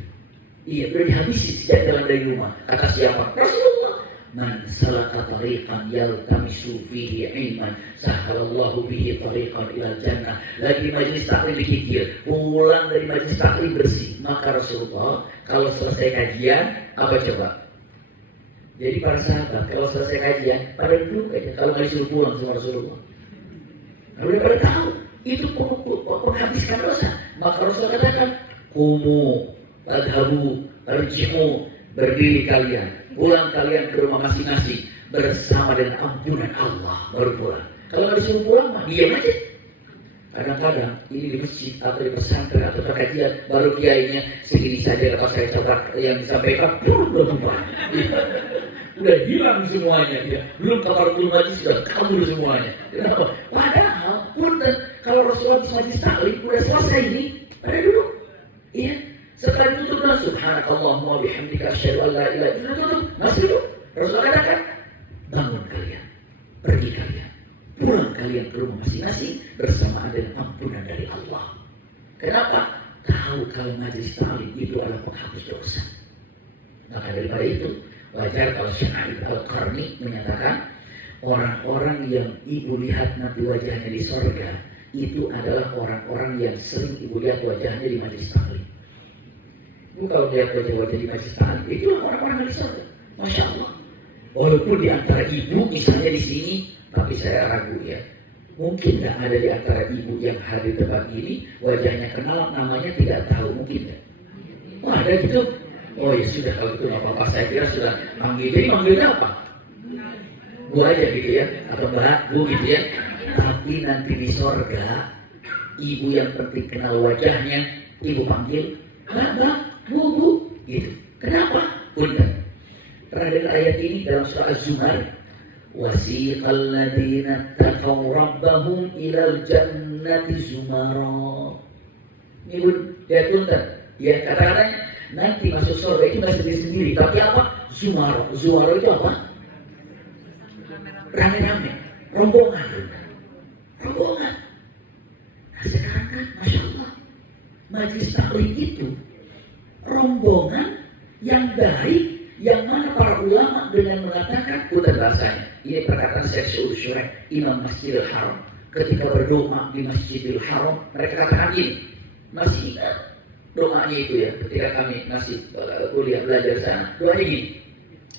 Iya, udah dihabisi sejak jalan dari rumah. Kata siapa? Rasulullah. Man salaka tariqan yaltamisu fihi ilman sahalallahu bihi tariqan ilal jannah. Lagi majlis taklim dikikir, pulang dari majlis taklim bersih. Maka Rasulullah kalau selesai kajian, apa coba? Jadi para sahabat kalau selesai kajian pada duduk aja, kalau nggak disuruh pulang sama Rasulullah. Nah, udah pada tahu itu menghabiskan dosa. Maka Rasulullah katakan, kumu, badhabu, tarjimu, berdiri kalian, pulang kalian ke rumah masing-masing bersama dengan ampunan Allah, baru pulang. Kalau nggak disuruh pulang mah diam aja. Kadang-kadang ini di masjid atau di pesantren atau kajian baru kiainya segini saja kalau saya coba yang disampaikan udah hilang semuanya, ya. Belum kabar belum majlis sudah kabur semuanya. Kenapa? Padahal pun kalau Rasulullah di majlis taklim udah selesai ini, pada duduk, iya. Setelah ditutup dan subhanakallahumma bihamdika asyhadu an la ilaha illa anta, tutup, masih duduk. Rasulullah katakan, bangun kalian, pergi kalian, pulang kalian ke rumah masing-masing bersama dengan ampunan dari Allah. Kenapa? Tahu kalau majelis taklim itu adalah penghapus dosa. Maka daripada itu wajar kalau Syekh Al-Qarni menyatakan orang-orang yang ibu lihat nanti wajahnya di sorga itu adalah orang-orang yang sering ibu lihat wajahnya di majelis taklim. Ibu kalau lihat wajah-wajah di majelis taklim, itu orang-orang yang di surga. Masya Allah. Walaupun di antara ibu misalnya di sini, tapi saya ragu ya. Mungkin nggak ada di antara ibu yang hadir tempat ini, wajahnya kenal, namanya tidak tahu, mungkin nggak? Oh ada gitu? Oh ya sudah, kalau itu nggak apa-apa. Saya kira sudah manggil, jadi manggilnya apa? Bu aja gitu ya, atau Mbak, Bu gitu ya. Tapi nanti di sorga, ibu yang penting kenal wajahnya, ibu panggil, Mbak, Bu, gitu. Kenapa? Punten. Pernah dengar ayat ini dalam surah Az-Zumar? Wasiqal ladzina taqaw rabbahum ilal jannati zumara. Ini Bun, lihat punten. Ya kata-katanya nanti masuk surga itu nggak sendiri-sendiri, tapi apa? Zumara. Zumara itu apa? Rame-rame, rombongan. Rombongan. Nah sekarang kan, Masya Allah, majelis taklim itu rombongan yang baik, yang mana para ulama dengan mengatakan, putar bahasanya, ini perkataan Syekh Syureh, Imam Masjidil Haram, ketika berdoa di Masjidil Haram, mereka katakan ini, masih ingat doanya itu ya, ketika kami masih kuliah belajar sana, doanya gini,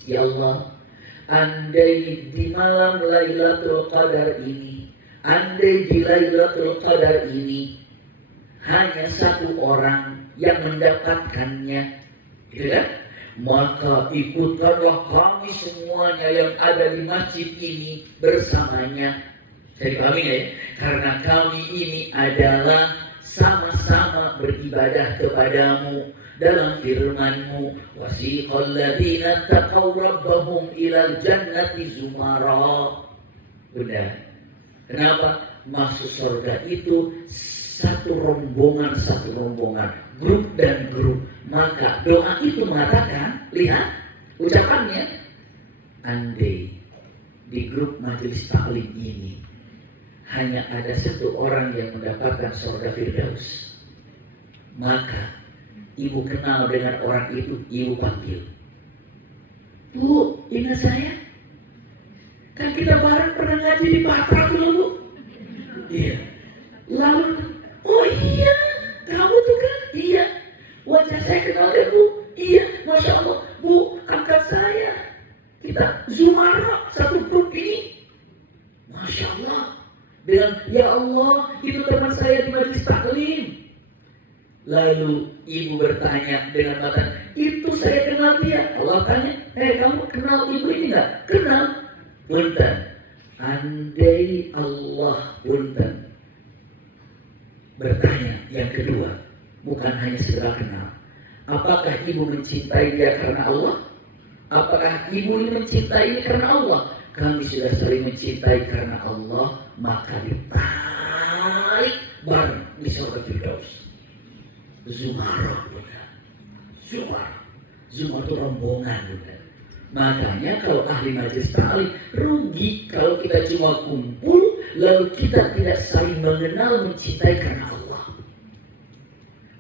ya Allah, andai di malam Lailatul Qadar ini, andai di Lailatul Qadar ini hanya satu orang yang mendapatkannya, gitu kan? Maka ikutkanlah kami semuanya yang ada di masjid ini bersamanya. Saya dipahami ya? Karena kami ini adalah sama-sama beribadah kepadamu dalam firman-Mu, wasiqal ladzina taqaw rabbahum ilal jannati zumara. Benar. Kenapa? Masuk surga itu satu rombongan, grup dan grup. Maka doa itu mengatakan, lihat ucapannya, andai di grup majelis taklim ini hanya ada satu orang yang mendapatkan surga Firdaus, maka ibu kenal dengan orang itu, ibu panggil, Bu, ingat saya? Kan kita bareng pernah ngaji di Patra tuh dulu. Iya. Lalu, oh iya, kamu tuh kan? Iya. Wajah saya kenal deh Bu. Iya, Masya Allah. Bu, angkat saya. Kita Zumara, satu grup ini. Masya Allah. Dengan, ya Allah, itu teman saya di majelis taklim. Lalu ibu bertanya dengan mata, itu saya kenal dia. Allah tanya, kamu kenal ibu ini enggak? Kenal. Punten. Andai Allah punten bertanya yang kedua, bukan hanya sekedar kenal. Apakah ibu mencintai dia karena Allah? Apakah ibu ini mencintai karena Allah? Kami sudah sering mencintai karena Allah, maka ditarik bareng di surga Firdaus. Zumara, Zumara itu rombongan, bukan? Makanya kalau ahli majelis taklim rugi kalau kita cuma kumpul lalu kita tidak saling mengenal, mencintai karena Allah.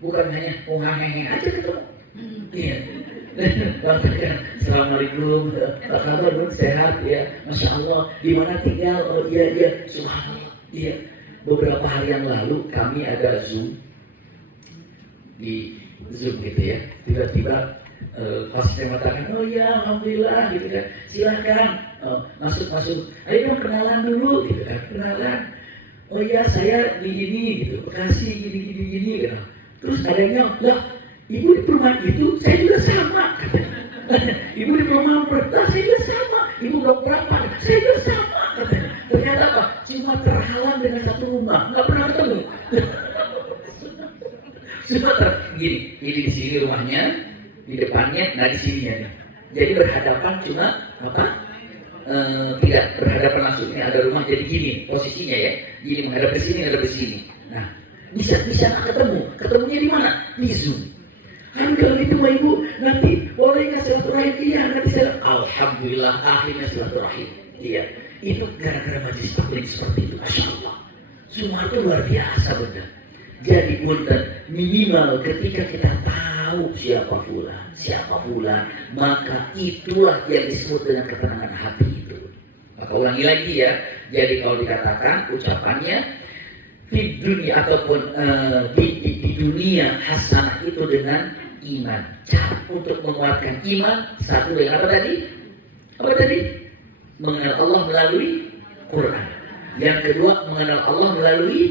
Bukan hanya ngehe aja ketemu. Iya. Assalamualaikum, apa kabar Bu? Sehat ya? Masya Allah. Di mana tinggal? Oh iya, subhanallah. Iya. Beberapa hari yang lalu kami ada Zoom gitu ya. Tiba-tiba pas saya mengatakan, oh ya alhamdulillah gitu kan, silakan masuk. Ayo dong kenalan dulu gitu kan, kenalan. Oh ya saya di ini gitu, Bekasi gini gitu. Terus adanya, lah ibu di perumahan itu saya juga sama katanya. Ibu di perumahan Pertas saya juga sama. Ibu blok berapa? Saya juga sama katanya. Ternyata apa? Cuma terhalang dengan satu rumah, nggak pernah ketemu. Cuma gini, ini di sini rumahnya, di depannya, nah di sininya nih. Jadi berhadapan cuma apa? Tidak berhadapan langsung. Ini ada rumah jadi gini posisinya ya. Gini menghadap ke sini, menghadap ke sini. Nah, bisa nggak ketemu? Ketemunya di mana? Di Zoom. Kalau gitu Mbak Ibu, nanti boleh nggak silaturahim? Iya, nanti saya. Alhamdulillah akhirnya silaturahim. Iya, itu gara-gara majelis taklim seperti itu, Masya Allah. Semua itu luar biasa benar. Jadi punten, minimal ketika kita tahu siapa fulan, maka itulah yang disebut dengan ketenangan hati itu. Maka ulangi lagi ya. Jadi kalau dikatakan ucapannya, di dunia ataupun di dunia hasanah itu dengan iman. Cara untuk menguatkan iman satu dengan apa tadi? Apa tadi? Mengenal Allah melalui Quran. Yang kedua mengenal Allah melalui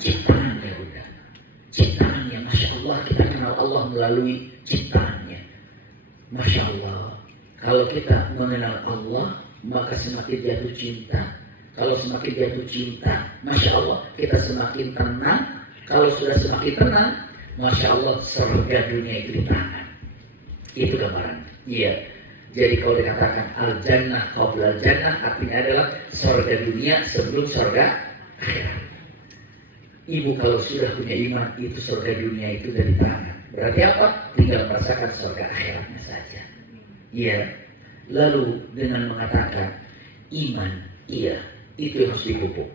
ciptaannya, Bunda. Ciptaannya, Masya Allah, kita kenal Allah melalui ciptaannya. Masya Allah. Kalau kita mengenal Allah, maka semakin jatuh cinta. Kalau semakin jatuh cinta, Masya Allah, kita semakin tenang. Kalau sudah semakin tenang, Masya Allah, surga dunia itu di tangan. Itu gambaran. Iya. Jadi kalau dikatakan al-jannah qabla al-jannah, artinya adalah surga dunia sebelum surga akhirat. Ibu kalau sudah punya iman, itu surga dunia itu dari tangan. Berarti apa? Tinggal merasakan surga akhiratnya saja. Iya. Lalu dengan mengatakan iman, iya, itu yang harus dipupuk.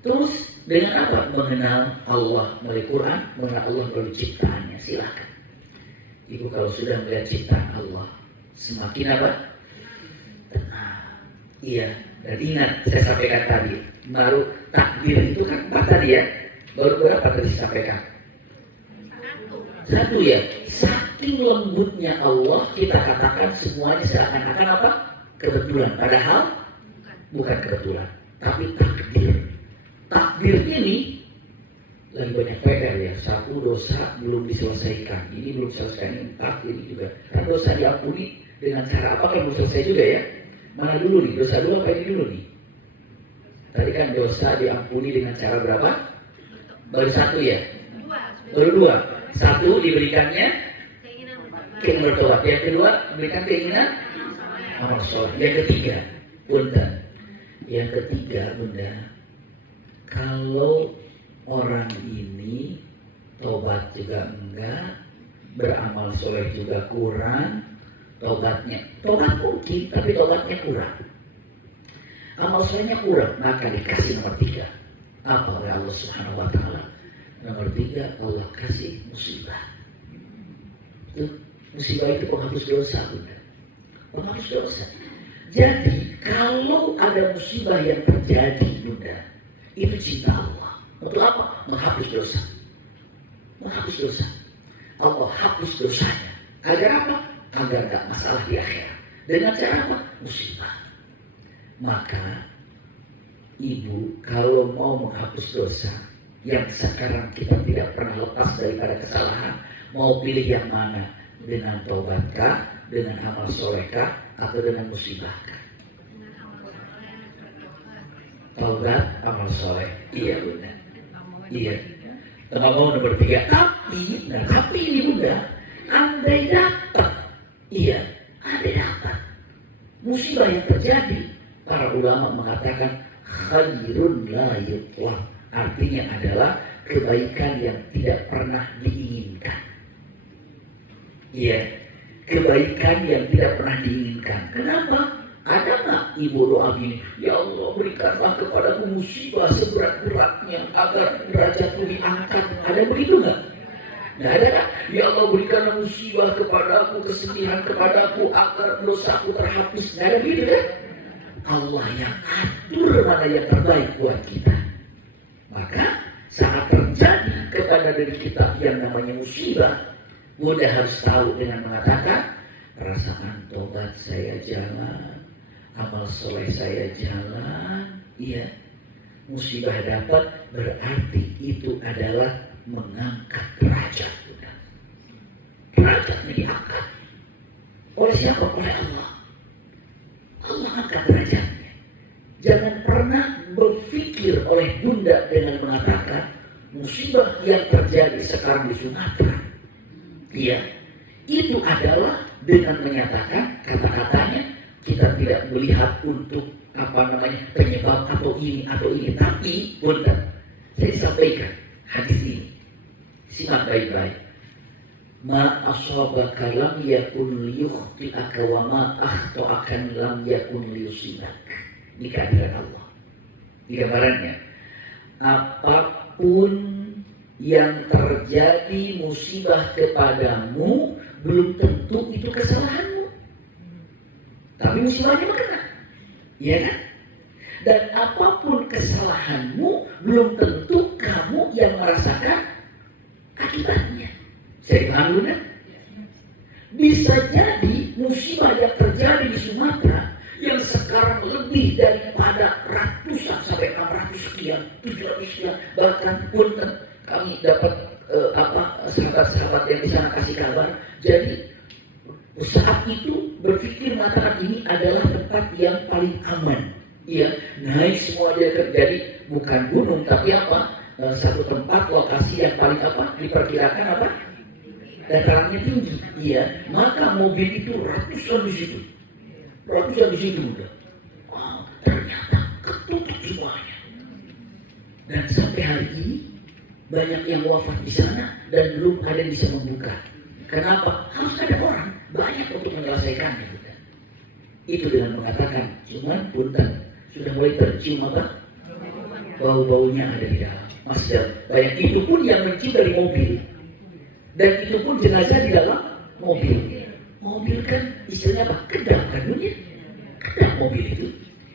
Terus dengan apa? Mengenal Allah melalui Quran, mengenal Allah melalui ciptaannya. Silakan. Ibu kalau sudah melihat ciptaan Allah, semakin apa? Tenang. Iya. Dan ingat, saya sampaikan tadi, baru takdir itu kan apa tadi ya? Baru berapa tadi saya sampaikan? Satu ya. Saking lembutnya Allah, kita katakan semuanya seakan-akan apa? Kebetulan. Padahal bukan kebetulan, tapi takdir. Takdir ini lagi banyak PR ya. Satu dosa belum diselesaikan, ini belum selesai, ini ini juga. Kan dosa diampuni dengan cara apa kan belum selesai juga ya. Mana dulu nih? Dosa dulu apa ini dulu nih? Tadi kan dosa diampuni dengan cara berapa? Baru satu ya? Baru dua. Satu diberikannya keinginan bertobat. Yang kedua diberikan keinginan amal soleh. Yang ketiga, Bunda. Yang ketiga, Bunda, kalau orang ini tobat juga enggak, beramal soleh juga kurang, tobat mungkin, tapi tobatnya kurang, amal solehnya kurang, maka dikasih nomor 3. Apa oleh Allah Subhanahu Wa Taala? Nomor 3, Allah kasih musibah. Itu musibah itu penghapus dosa, Bunda. Penghapus dosa. Jadi kalau ada musibah yang terjadi, Bunda, itu cinta Allah. Untuk apa? Menghapus dosa. Menghapus dosa. Allah hapus dosanya. Agar apa? Agar gak masalah di akhirat. Dengan cara apa? Musibah. Maka ibu kalau mau menghapus dosa yang sekarang kita tidak pernah lepas daripada kesalahan, mau pilih yang mana? Dengan tobatkah, dengan amal solehkah, atau dengan musibahkah? Taubat, amal soleh. Iya, Bunda. Iya. Mau nomor 3. Tapi ini, Bunda, andai dapat. Iya, andai dapat. Musibah yang terjadi, para ulama mengatakan khairun la yutlaq. Artinya adalah kebaikan yang tidak pernah diinginkan. Iya, kebaikan yang tidak pernah diinginkan. Kenapa? Ada nggak ibu doa gini? Ya Allah, berikanlah kepadaku musibah seberat-beratnya agar derajatku diangkat. Ada begitu nggak? Nggak ada kan? Ya Allah, berikanlah musibah kepadaku, kesedihan kepadaku agar dosaku terhapus. Nggak ada begitu kan? Allah yang atur mana yang terbaik buat kita. Maka saat terjadi kepada diri kita yang namanya musibah, Bunda harus tahu dengan mengatakan, perasaan tobat saya jalan, amal soleh saya jalan. Iya, musibah dapat berarti itu adalah mengangkat derajat Bunda. Derajatnya diangkat. Oleh siapa? Oleh Allah. Allah angkat derajatnya. Jangan pernah berpikir oleh Bunda dengan mengatakan musibah yang terjadi sekarang di Sumatera. Iya, itu adalah dengan menyatakan kata-katanya kita tidak melihat untuk penyebab atau ini. Tapi Bunda, saya sampaikan hadis ini. Simak baik-baik. Ma asabaka lam yakun liyukhti'aka wa ma akhta'aka lam yakun liyusibak. Ini keadilan Allah. Di gambarannya, apapun yang terjadi musibah kepadamu belum tentu itu kesalahanmu. Tapi musibahnya kena. Iya kan? Dan apapun kesalahanmu, belum tentu kamu yang merasakan akibatnya. Saya paham kan? Bisa jadi musibah yang terjadi di Sumatera yang sekarang lebih daripada ratusan sampai 600 sekian, 700 sekian, bahkan punten kami dapat sahabat-sahabat yang di sana kasih kabar. Jadi saat itu berpikir mengatakan ini adalah tempat yang paling aman. Iya, naik semua dia terjadi bukan gunung tapi satu tempat lokasi yang paling diperkirakan datarannya tinggi. Iya, maka mobil itu ratusan di situ udah. Wow, ternyata ketutup semuanya. Dan sampai hari ini banyak yang wafat di sana dan belum ada yang bisa membuka. Kenapa? Harus ada orang banyak untuk menyelesaikannya. Gitu. Itu dengan mengatakan, cuman punten sudah mulai tercium bau-baunya ada di dalam. Masih banyak itu pun yang mencium dari mobil. Dan itu pun jenazah di dalam mobil. Mobil kan istilahnya kedap kan bunyi. Kedap mobil itu.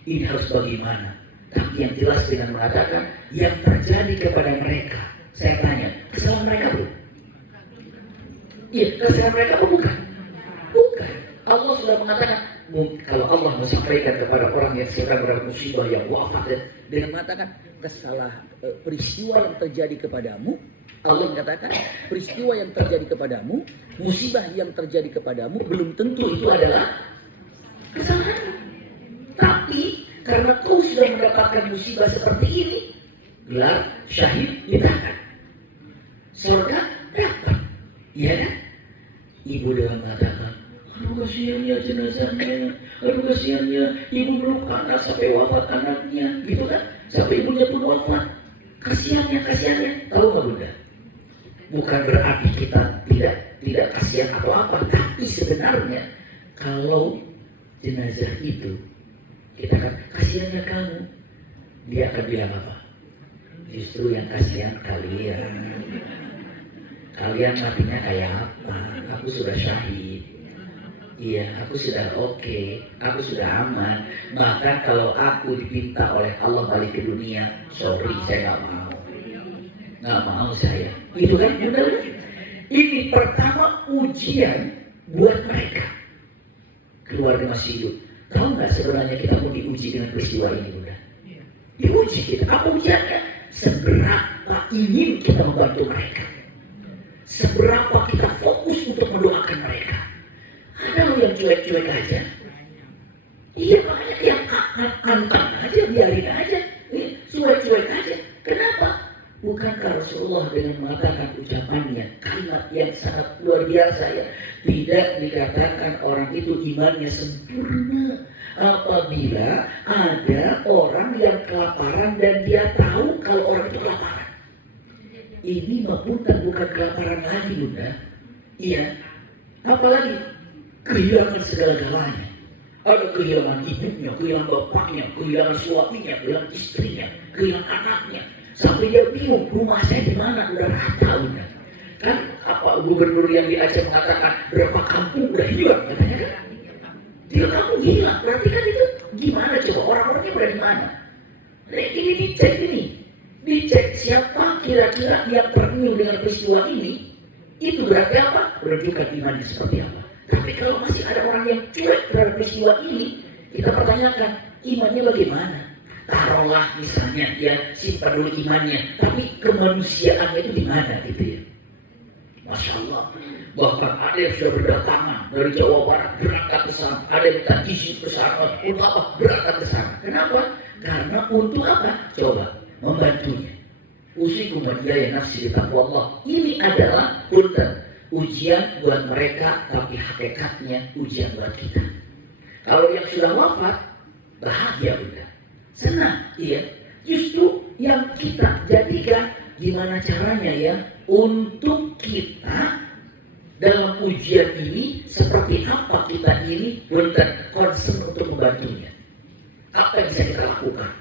Ini harus bagaimana? Tapi yang jelas dengan mengatakan yang terjadi kepada mereka. Saya tanya, kesalahan mereka belum? Iya, kesalahan mereka bukan? Bukan. Allah sudah mengatakan, kalau Allah menyampaikan kepada orang yang sedang bermusibah yang wafat dengan mengatakan peristiwa yang terjadi kepadamu, Allah mengatakan peristiwa yang terjadi kepadamu, musibah yang terjadi kepadamu belum tentu itu adalah kesalahan. Tapi karena kau sudah mendapatkan musibah seperti ini, gelar syahid ditahan, surga dapat, iya kan? Ibu dengan mengatakan, aduh kasihannya jenazahnya, aduh kasihannya ibu meluk anak sampai wafat anaknya, gitu kan? Sampai ibunya pun wafat. Kasihannya, tahu nggak bunda? Bukan berarti kita tidak kasihan atau apa, tapi sebenarnya kalau jenazah itu kita kan kasihannya kamu, dia akan bilang apa? Justru yang kasihan kalian. Kalian matinya kayak apa? Aku sudah syahid. Iya, aku sudah oke. Aku sudah aman. Bahkan kalau aku dipinta oleh Allah balik ke dunia, sorry, saya nggak mau. Nggak mau saya. Itu kan benar. Ini pertama ujian buat mereka. Keluarga masih hidup. Tahu nggak sebenarnya kita pun diuji dengan peristiwa ini, bunda? Diuji kita. Apa ujiannya? Seberapa ingin kita membantu mereka? Seberapa kita fokus untuk mendoakan mereka? Ada lo yang cuek-cuek aja. Iya, makanya yang antang aja, biarin aja. Cuek-cuek aja. Kenapa? Bukankah Rasulullah dengan mengatakan ucapannya, kalimat yang sangat luar biasa ya, tidak dikatakan orang itu imannya sempurna apabila ada orang yang kelaparan dan dia tahu kalau orang itu kelaparan. Ini bukan kelaparan lagi, bunda. Iya. Apalagi kehilangan segala-galanya. Ada kehilangan ibunya, kehilangan bapaknya, kehilangan suaminya, kehilangan istrinya, kehilangan anaknya. Sampai dia bingung, rumah saya di mana? Udah rata, udah. Kan gubernur yang di Aceh mengatakan berapa kampung udah hilang, katanya kan? 3 kampung hilang. Berarti kan itu gimana coba? Orang-orangnya berada di mana? Nah, ini dicek siapa kira-kira yang terniu dengan peristiwa ini. Itu berarti apa? Menunjukkan imannya seperti apa. Tapi kalau masih ada orang yang cuek terhadap peristiwa ini, kita pertanyakan imannya bagaimana? Taruhlah misalnya dia simpan dulu imannya, tapi kemanusiaannya itu di mana gitu ya? Masya Allah. Bahkan ada yang sudah berdatangan dari Jawa Barat berangkat ke sana, ada yang minta izin ke sana, untuk apa? Berangkat ke sana. Kenapa? Karena untuk apa? Coba membantunya. Usikum ya nafsi bitaqwa Allah. Ini adalah ujian buat mereka, tapi hakikatnya ujian buat kita. Kalau yang sudah wafat, bahagia udah, senang, iya. Justru yang kita jadikan gimana caranya ya untuk kita dalam ujian ini seperti apa kita ini concern untuk membantunya. Apa yang bisa kita lakukan?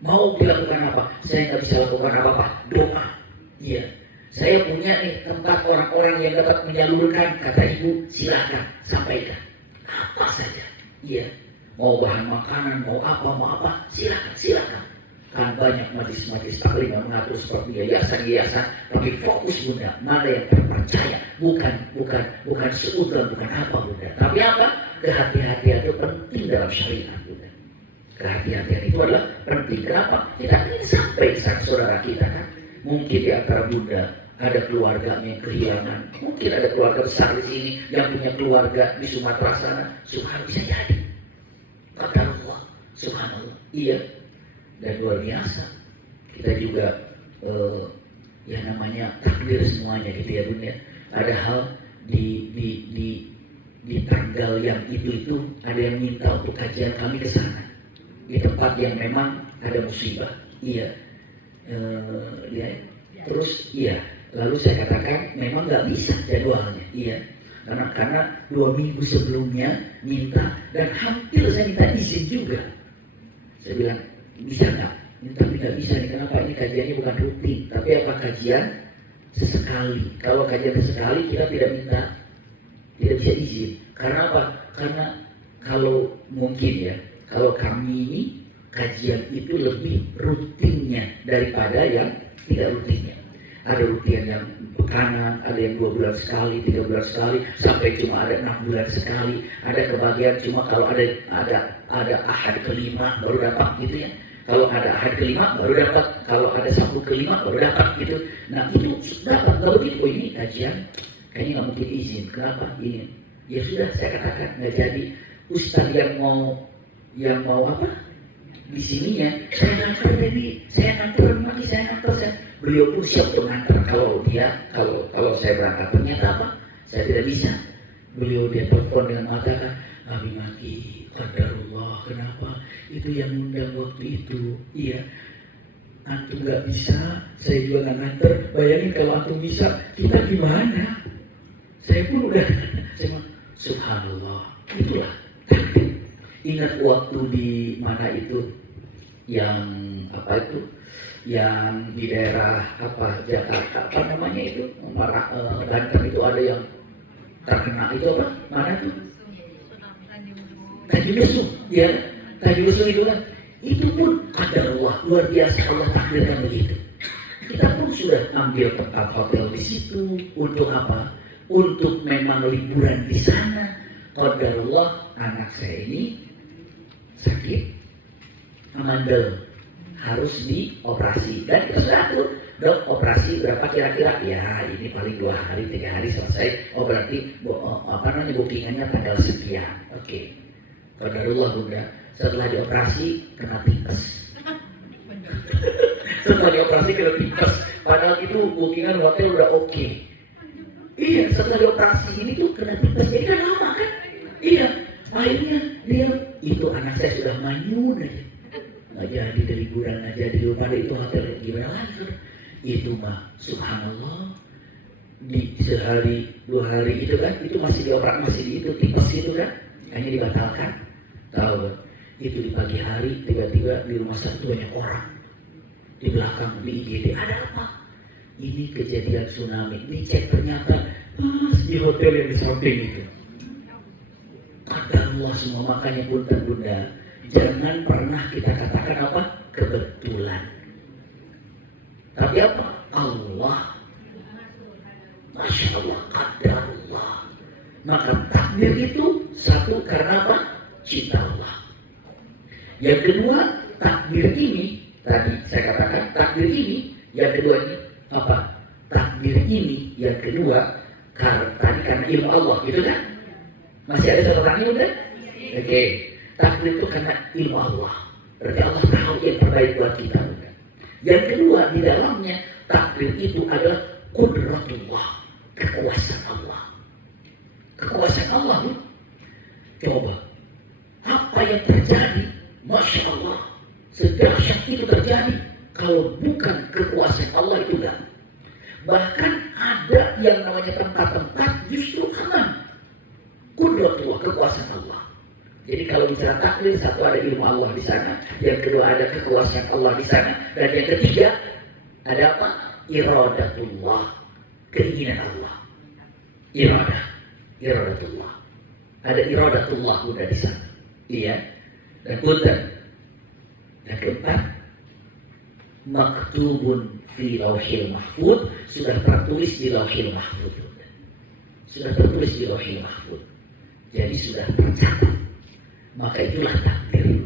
Mau dilakukan apa? Saya nggak bisa lakukan apa-apa. Doa. Iya. Saya punya nih tempat orang-orang yang dapat menyalurkan, kata ibu, silakan sampaikan. Apa saja. Iya. mau bahan makanan, mau apa, silakan. Kan banyak majlis-majlis taklim yang mengatur seperti yayasan, tapi fokus Bunda, mana yang terpercaya, bukan seudon, bukan apa Bunda, tapi apa? Kehati-hatian itu penting dalam syariat Bunda. Kehati-hatian itu adalah penting. Kenapa? Kita ingin sampai sang saudara kita kan. Mungkin di antara Bunda ada keluarganya yang kehilangan, mungkin ada keluarga besar di sini yang punya keluarga di Sumatera sana, subhanallah bisa jadi. Qadarullah, subhanallah, iya. Dan luar biasa kita juga yang namanya takdir semuanya gitu ya Bunda. Ada hal di tanggal yang itu ada yang minta untuk kajian kami ke sana di tempat yang memang ada musibah. Iya. Terus iya, lalu saya katakan memang nggak bisa jadwalnya. Iya. Karena 2 minggu sebelumnya minta dan hampir saya minta izin juga. Saya bilang bisa nggak? Tapi nggak bisa nih, kenapa? Ini kajiannya bukan rutin, tapi apa kajian sesekali. Kalau kajian sesekali kita tidak bisa izin. Karena apa? Karena kalau mungkin ya, kalau kami ini kajian itu lebih rutinnya daripada yang tidak rutinnya. Ada rutin yang bekanan, ada yang 2 bulan sekali, 3 bulan sekali, sampai cuma ada 6 bulan sekali. Ada kebagian cuma kalau ada ahad kelima baru dapat gitu ya. Kalau ada ahad kelima baru dapat, kalau ada Sabtu kelima baru dapat gitu. Nah itu dapat, kalau begitu ini kajian kayaknya nggak mungkin izin. Kenapa? Ini ya sudah saya katakan nggak jadi. Ustaz yang mau apa di sininya saya nganter tadi, saya nganter. Beliau pun siap untuk nganter kalau saya berangkat. Ternyata apa? Saya tidak bisa. Beliau dia telepon dengan mengatakan, Abi mati, qadarullah, kenapa? Itu yang undang waktu itu. Iya, antum nggak bisa, saya juga nggak nganter. Bayangin kalau antum bisa, kita gimana? Saya pun udah, subhanallah, itulah takdir. Ingat waktu di mana itu, yang apa itu, yang di daerah apa Jakarta, apa namanya itu, Banten itu ada yang terkena itu apa? Mana tuh? Tanjung Lesung, ya. Tanjung Lesung itu kan, itu pun qadarullah, luar biasa Allah takdirkan begitu. Kita pun sudah ambil tempat hotel di situ untuk apa? Untuk memang liburan di sana. Qadarullah anak saya ini sakit, amandel, harus dioperasi dan kita sudah atur. Dok, operasi berapa kira-kira? Ya ini paling 2 hari 3 hari selesai. Oh berarti bookingannya tanggal sekian. Oke. Qadarullah Bunda, setelah dioperasi kena tipes. Setelah dioperasi kena tipes. Padahal itu bookingan hotel udah oke. Iya, setelah dioperasi ini tuh kena tipes. Jadi kan lama kan? Iya. Akhirnya dia itu anak saya sudah manyun aja. Nggak jadi dari liburan, nggak jadi pada itu hotel gimana lagi? Itu mah subhanallah di sehari 2 hari itu kan itu masih dioperasi, masih di itu tipes itu kan hanya dibatalkan. Tahu kan? Itu di pagi hari tiba-tiba di rumah sakit banyak orang di belakang di IGD. Ada apa? Ini kejadian tsunami. Dicek ternyata pas di hotel yang di samping itu. Qadarullah semua. Makanya punten Bunda, jangan pernah kita katakan apa? Kebetulan. Tapi apa? Allah. Masya Allah, qadarullah. Maka takdir itu satu karena apa? Cinta Allah. Yang kedua, takdir ini tadi saya katakan takdir ini. Yang kedua ini apa? Takdir ini yang kedua tadi karena ilmu Allah, gitu kan? Masih ada catatan ini kan? Oke. Takdir itu karena ilmu Allah. Berarti Allah tahu yang terbaik buat kita, bukan? Yang kedua di dalamnya takdir itu adalah qudratullah, kekuasaan Allah. Kekuasaan Allah, bu. Coba apa yang terjadi, Masya Allah, sedahsyat itu terjadi. Kalau bukan kekuasaan Allah itu enggak. Bahkan ada yang namanya tempat-tempat justru aman. Qudratullah, kekuasaan Allah. Jadi kalau bicara takdir, satu ada ilmu Allah di sana, yang kedua ada kekuasaan Allah di sana, dan yang ketiga ada apa? Iradatullah, keinginan Allah. Iradatullah. Ada iradatullah udah di sana. Iya. Dan punten. Yang keempat, maktubun fi lauhil mahfud, sudah tertulis di lauhil mahfud. Sudah tertulis di lauhil mahfud. Jadi sudah tercatat. Maka itulah takdir.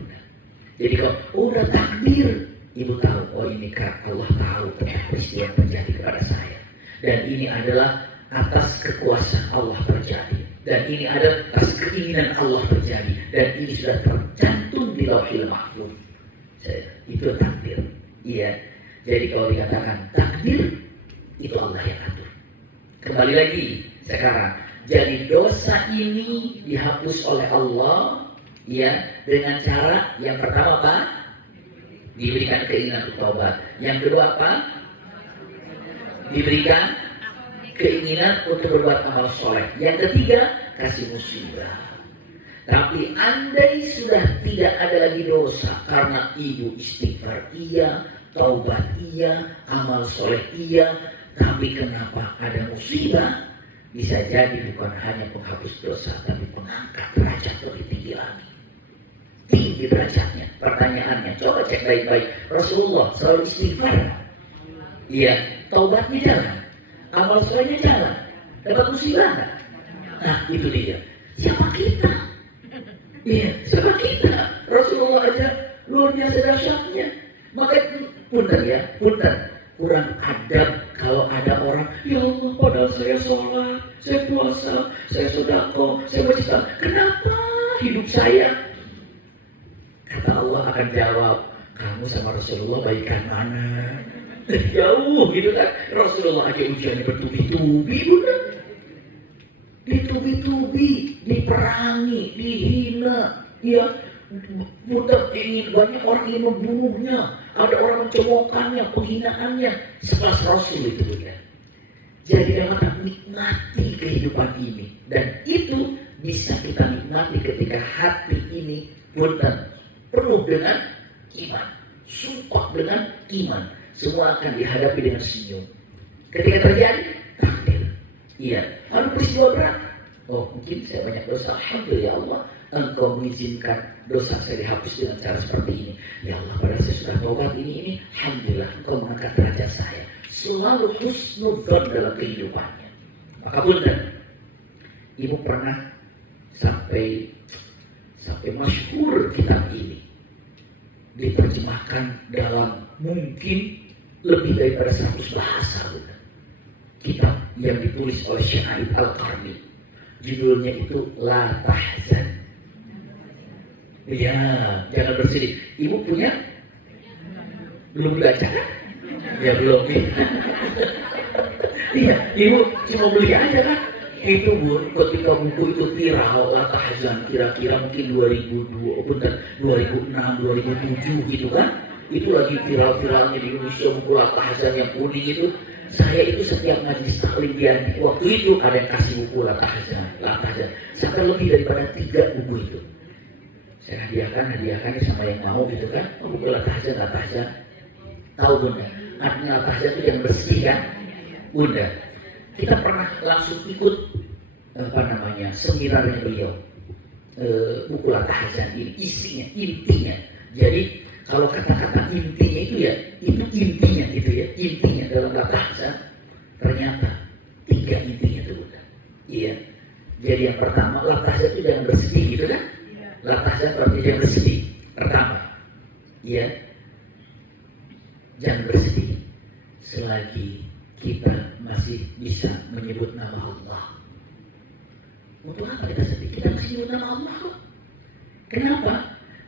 Jadi kalau udah takdir, ibu tahu, oh ini Allah tahu ternyata peristiwa yang terjadi kepada saya. Dan ini adalah atas kekuasaan Allah terjadi. Dan ini adalah atas keinginan Allah terjadi. Dan ini sudah tercantum di lauhil mahfud. Itu takdir. Iya. Jadi kalau dikatakan takdir, itu Allah yang atur. Kembali lagi sekarang. Jadi dosa ini dihapus oleh Allah, ya, dengan cara yang pertama apa? Diberikan keinginan untuk taubat. Yang kedua apa? Diberikan keinginan untuk berbuat amal soleh. Yang ketiga, kasih musibah. Tapi andai sudah tidak ada lagi dosa, karena ibu istighfar iya, taubat iya, amal soleh iya, tapi kenapa ada musibah? Bisa jadi bukan hanya penghapus dosa, tapi pengangkat derajat lebih tinggi lagi. Tinggi derajatnya. Pertanyaannya, coba cek baik-baik. Rasulullah selalu istighfar. Iya, taubatnya jalan, amal solehnya jalan. Dapat musibah enggak? Nah, itu dia. Siapa kita? Iya, siapa kita? Rasulullah aja luar biasa dahsyatnya. Maka punten ya, punten. Kurang adab kalau ada orang, ya Allah, padahal saya sholat, saya puasa, saya sedekah, saya bersedekah. Kenapa hidup saya? Kata Allah akan jawab, kamu sama Rasulullah baikan mana? Jauh gitu kan. Rasulullah aja ujiannya bertubi-tubi, bukan? Ditubi-tubi, diperangi, dihina, ya. Bukan ingin, banyak orang ingin membunuhnya, ada orang mencemokannya, penghinaannya, sekelas Rasul itu bukan. Jadi dapat nikmati kehidupan ini, dan itu bisa kita nikmati ketika hati ini bukan penuh dengan iman, sumpah dengan iman, semua akan dihadapi dengan senyum. Ketika terjadi takdir, iya, ada peristiwa berat. Oh, mungkin saya banyak dosa, alhamdulillah ya Allah, Engkau mengizinkan dosa saya dihapus dengan cara seperti ini. Ya Allah, pada saya sudah taubat ini, alhamdulillah Engkau mengangkat derajat saya. Selalu husnudzon dalam kehidupannya. Maka benar, ibu pernah sampai masyhur kitab ini diterjemahkan dalam mungkin lebih daripada 100 bahasa, bukan? Kitab yang ditulis oleh Syekh Aid Al-Qarni. Judulnya itu La Tahzan. Ya, jangan bersedih. Ibu punya? Belum dibaca kan? Ya belum. Iya, ibu cuma beli aja kan? Itu bu, ketika buku itu viral, La Tahzan, kira-kira mungkin 2006, 2007 gitu kan? Itu lagi viral-viralnya di Indonesia, buku La Tahzan yang kuning itu. Saya itu setiap majlis taklim di waktu itu ada yang kasih buku La Tahzan. Sampai lebih daripada 3 buku itu. Saya hadiahkan sama yang mau gitu kan. Oh, buku La Tahzan. Tahu bunda? Artinya La Tahzan itu yang bersih kan? Bunda, kita pernah langsung ikut seminarnya beliau. Buku La Tahzan ini isinya, intinya. Jadi kalau kata-kata intinya itu ya, itu intinya gitu ya, intinya dalam La Tahzan ternyata 3 intinya itu bukan. Iya. Jadi yang pertama, La Tahzan itu jangan bersedih gitu kan? La Tahzan berarti jangan bersedih. Pertama, iya, jangan bersedih selagi kita masih bisa menyebut nama Allah. Untuk apa kita sedih? Kita masih menyebut nama Allah. Kenapa?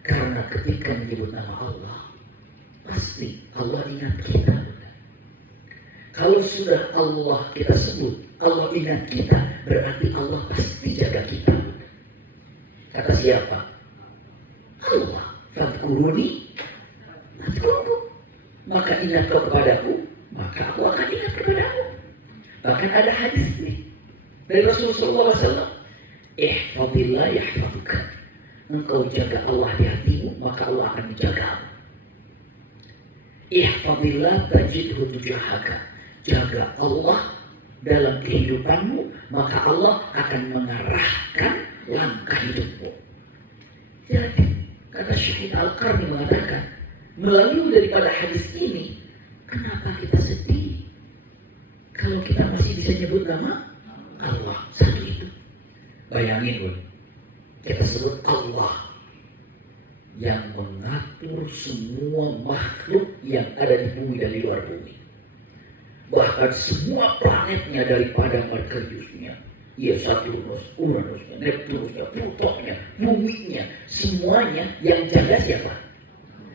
Karena ketika menyebut nama Allah, pasti Allah ingat kita. Kalau sudah Allah kita sebut, Allah ingat kita, berarti Allah pasti jaga kita. Kata siapa? Allah. Fadkuruni, fadkurku. Maka ingat kau kepadaku, maka aku akan ingat kepadamu. Bahkan ada hadis nih dari Rasulullah SAW. Ihfadillah yahfaduka. Engkau jaga Allah di hatimu, maka Allah akan menjagamu. Ihfadillah tajidhu tujahaka. Jaga Allah dalam kehidupanmu, maka Allah akan mengarahkan langkah hidupmu. Jadi kata Al-Qarni mengatakan, melalui daripada hadis ini, kenapa kita sedih kalau kita masih bisa nyebut nama Allah satu itu. Bayangin Bun, kita sebut Allah yang mengatur semua makhluk yang ada di bumi dan di luar bumi. Bahkan semua planetnya daripada Merkuriusnya, Saturnus, Uranusnya, Neptunusnya, Plutonya, buminya, semuanya yang jaga siapa?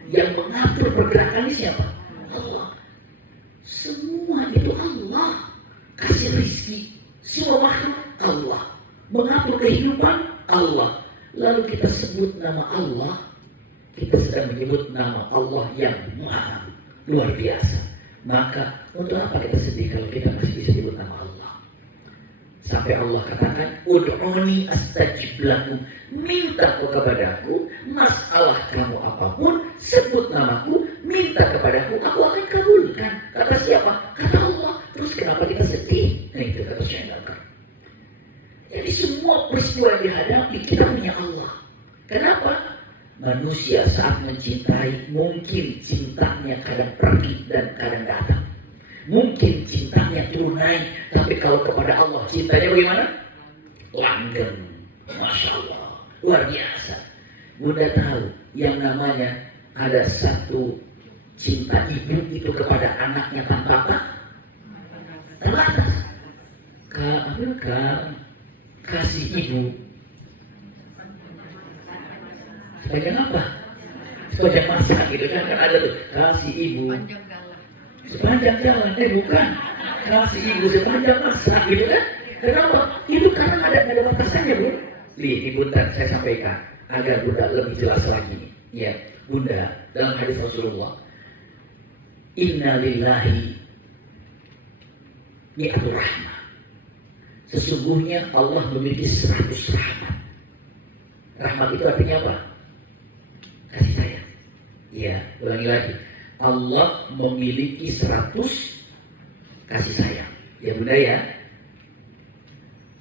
Yang mengatur pergerakannya siapa? Allah. Semua itu Allah. Kasih rizki, semua makhluk Allah. Mengatur kehidupan Allah. Lalu kita sebut nama Allah, kita sedang menyebut nama Allah yang maha luar biasa. Maka untuk apa kita sedih kalau kita masih bisa menyebut nama Allah? Sampai Allah katakan, ud'uni astajib lakum, minta kepadaku, masalah kamu apapun, sebut namaku, minta kepadaku, aku akan kabulkan. Kata siapa? Kata Allah. Terus kenapa kita sedih? Nah itu kata Syekh Al-Albani. Jadi semua peristiwa yang dihadapi kita punya Allah. Kenapa? Manusia saat mencintai mungkin cintanya kadang pergi dan kadang datang. Mungkin cintanya turun naik, tapi kalau kepada Allah cintanya bagaimana? Langgeng. Masya Allah, luar biasa. Bunda tahu yang namanya ada satu cinta ibu itu kepada anaknya tanpa apa? Terbatas. Kasih ibu sepanjang apa? Sepanjang masa gitu kan ada tuh kasih ibu Panjang galah. sepanjang jalan, bukan kasih ibu sepanjang masa gitu kan? Kenapa? Itu karena ada batasannya Bun. Nih Bunda saya sampaikan agar Bunda lebih jelas lagi nih. Ya Bunda, dalam hadis Rasulullah, Inna lillahi mi'atur rahmah. Sesungguhnya Allah memiliki 100 rahmat. Rahmat itu artinya apa? Kasih sayang. Ya, ulangi lagi. Allah memiliki 100 kasih sayang. Ya Bunda ya.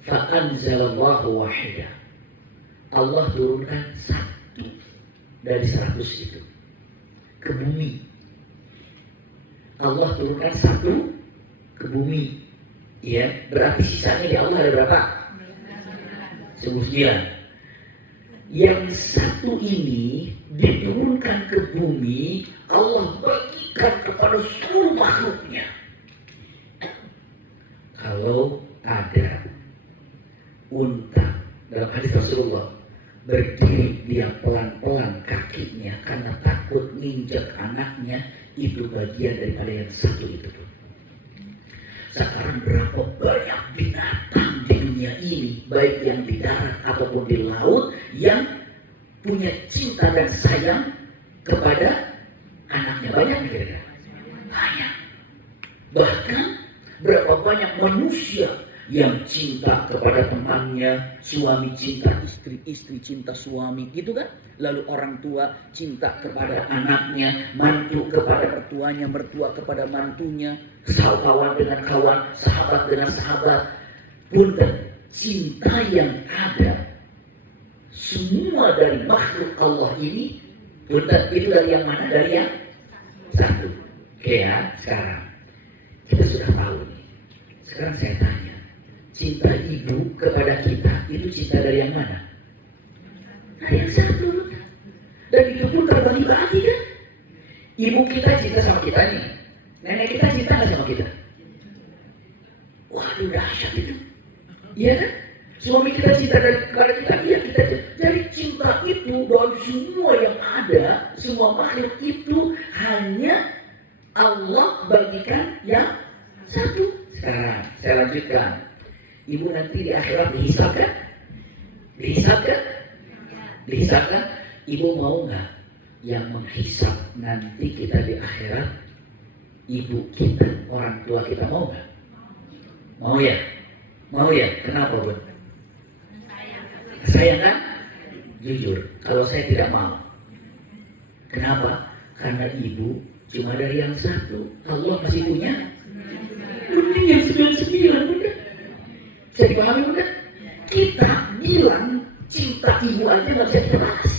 Fa'anzalallahu wahidah. Allah turunkan satu dari 100 itu ke bumi. Allah turunkan satu ke bumi. Ya, berarti sisanya di Allah ada berapa? 99. Yang satu ini diturunkan ke bumi, Allah bagikan kepada seluruh makhluknya. Kalau ada unta dalam hadis Rasulullah berdiri dia pelan-pelan kakinya karena takut nginjak anaknya, itu bagian daripada yang satu itu. Sekarang berapa banyak binatang di dunia ini, baik yang di darat ataupun di laut, yang punya cinta dan sayang kepada anaknya. Banyak kira-kira? Banyak. Bahkan berapa banyak manusia yang cinta kepada temannya, suami cinta istri, istri cinta suami, gitu kan? Lalu orang tua cinta kepada anaknya, mantu kepada mertuanya, mertua kepada mantunya, kawan dengan kawan, sahabat dengan sahabat. Punten, cinta yang ada semua dari makhluk Allah ini, punten, itu dari yang mana? Dari yang satu. Oke ya, sekarang kita sudah tahu nih. Sekarang saya tanya, cinta ibu kepada kita itu cinta dari yang mana? Dari yang satu. Dan itu pun terbagi-bagi kan? Ibu kita cinta sama kita nih, nenek kita cinta nggak sama kita? Waduh dahsyat itu. Iya kan? Suami kita cinta kepada kita, iya kita cinta. Jadi cinta itu dari semua yang ada, semua makhluk itu hanya Allah bagikan yang satu. Sekarang saya lanjutkan. Ibu nanti di akhirat dihisab kan? Dihisab kan? Dihisab kan? Ibu mau nggak yang menghisab nanti kita di akhirat? Ibu kita, orang tua kita mau nggak? Mau ya? Mau ya? Kenapa Bun? Sayang kan? Jujur, kalau saya tidak mau. Kenapa? Karena ibu cuma dari yang satu. Allah masih punya mending yang 99 udah. Bisa dipahami udah? Kita bilang cinta ibu aja nggak bisa kita bahas.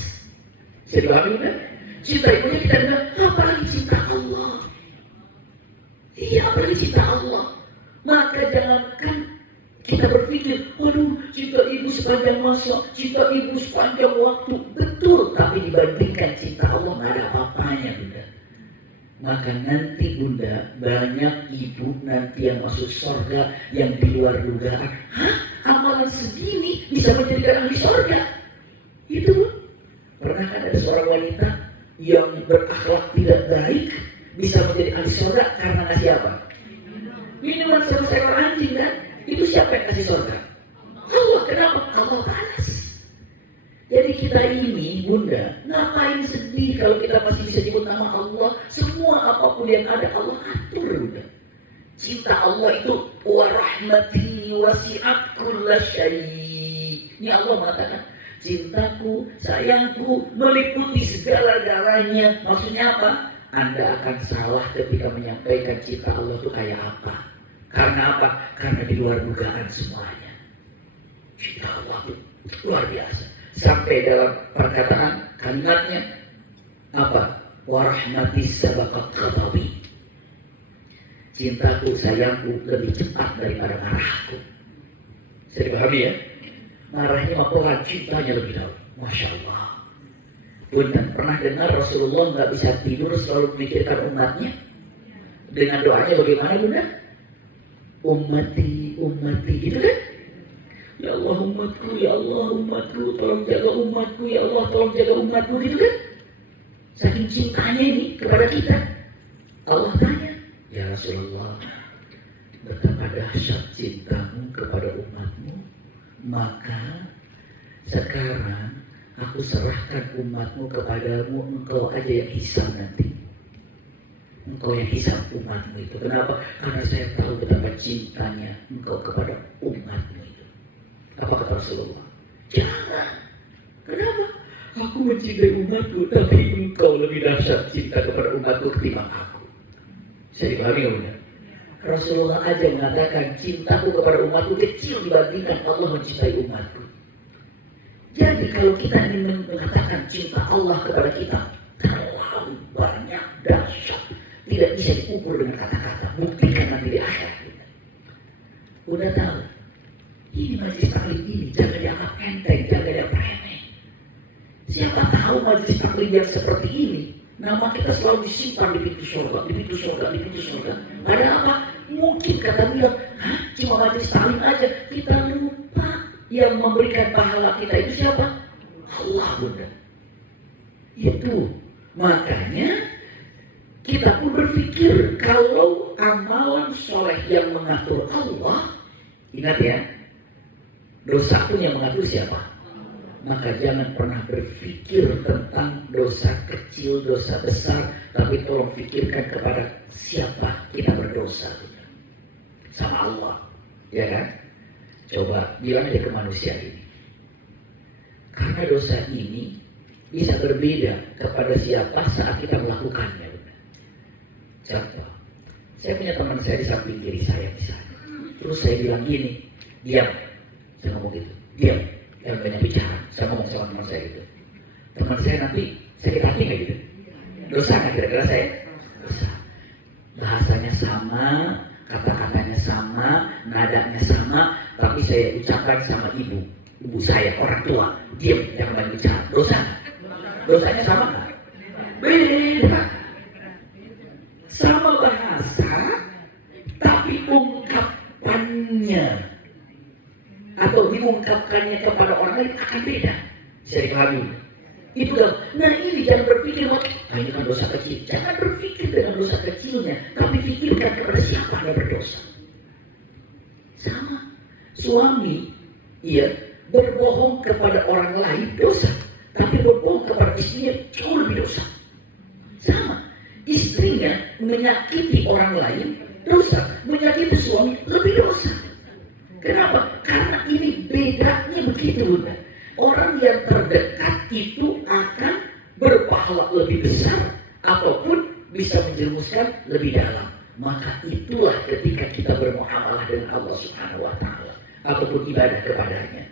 Bisa dipahami udah? Cinta ibunya kita bilang, apalagi cinta Allah. Iya, apalagi cinta Allah. Maka jangankan kita berpikir, waduh, cinta ibu sepanjang masa, cinta ibu sepanjang waktu. Betul, tapi dibandingkan cinta Allah nggak ada apa-apanya, Bunda. Maka nanti Bunda, banyak ibu nanti yang masuk surga yang di luar dugaan. Hah? Amalan segini bisa menjadikan ahli surga? Itu, pernah kan ada seorang wanita yang berakhlak tidak baik bisa menjadi ahli surga karena ngasih apa? Minuman satu seekor anjing kan? Itu siapa yang kasih surga? Allah. Kenapa? Allah balas. Jadi kita ini, Bunda, ngapain sedih kalau kita masih bisa nyebut nama Allah? Semua apapun yang ada Allah atur, Bunda. Cinta Allah itu wa rahmati wasi'at kulla syai'. Ini Allah mengatakan, cintaku, sayangku meliputi segala-galanya. Maksudnya apa? Anda akan salah ketika menyampaikan cinta Allah itu kayak apa. Karena apa? Karena di luar dugaan semuanya. Cinta Allah itu luar biasa. Sampai dalam perkataan kalimatnya apa? Warahmati sabaqat ghadabi. Cintaku, sayangku lebih cepat daripada marahku. Saya dipahami ya? Marahnya mah pelan, cintanya lebih dahulu. Masya Allah. Bunda, pernah dengar Rasulullah nggak bisa tidur selalu memikirkan umatnya? Dengan doanya bagaimana, Bunda? Ummati, ummati, gitu kan? Ya Allah umatku, ya Allah umatku, tolong jaga umatku, ya Allah tolong jaga umatku, gitu kan? Saking cintanya ini kepada kita. Allah tanya, ya Rasulullah, betapa dahsyat cintamu kepada umatmu, maka sekarang aku serahkan umatmu kepadamu, engkau aja yang hisab nanti. Engkau yang hisab umatmu itu. Kenapa? Karena saya tahu betapa cintanya engkau kepada umatmu itu. Apa kata Rasulullah? Jangan. Kenapa? Aku mencintai umatku, tapi engkau lebih dahsyat cinta kepada umatku ketimbang aku. Saya dipahami ya? Rasulullah aja mengatakan cintaku kepada umatku kecil dibandingkan Allah mencintai umatku. Jadi kalau kita ingin mengatakan cinta Allah kepada kita terlalu banyak, dahsyat, tidak bisa diukur dengan kata-kata. Buktikan nanti di akhirat. Udah tahu, ini majelis taklim ini jangan dianggap enteng, jangan dianggap remeh. Siapa tahu majelis taklim yang seperti ini, nama kita selalu disimpan di pintu surga, di pintu surga, di pintu surga. Ada apa? Mungkin kata bilang, hah, cuma majelis taklim aja. Kita lupa yang memberikan pahala kita itu siapa? Allah, Bunda. Itu makanya kita pun berpikir kalau amalan soleh yang mengatur Allah, ingat ya, dosa pun yang mengatur siapa? Maka jangan pernah berpikir tentang dosa kecil, dosa besar, tapi tolong pikirkan kepada siapa kita berdosa. Sama Allah, ya kan? Coba bilang aja ke manusia ini. Karena dosa ini bisa berbeda kepada siapa saat kita melakukannya. Contoh, saya punya teman saya di samping kiri saya misalnya. Terus saya bilang gini, diam. Saya ngomong gitu, diam. Yang banyak bicara, saya ngomong sama teman saya gitu. Teman saya nanti sakit hati nggak gitu? Dosa nggak kira-kira saya? Dosa. Bahasanya sama, kata-katanya sama, nadanya sama, tapi saya ucapkan sama ibu saya, orang tua, diam, jangan banyak bicara. Dosa nggak? Dosanya sama nggak? Beda. Sama bahasa, tapi ungkapannya atau diungkapkannya kepada orang lain akan beda. Bisa dipahami? Itu kan. Nah ini jangan berpikir, ini kan dosa kecil. Jangan berpikir dengan dosa kecilnya, tapi pikirkan kepada siapa yang berdosa. Sama. Suami, iya, berbohong kepada orang lain dosa, tapi berbohong kepada istrinya jauh lebih dosa. Sama. Istrinya menyakiti orang lain dosa, menyakiti suami lebih dosa. Kenapa? Karena ini bedanya begitu, Bunda. Orang yang terdekat itu akan berpahala lebih besar ataupun bisa menjerumuskan lebih dalam. Maka itulah ketika kita bermuamalah dengan Allah Subhanahu wa taala ataupun ibadah kepadanya.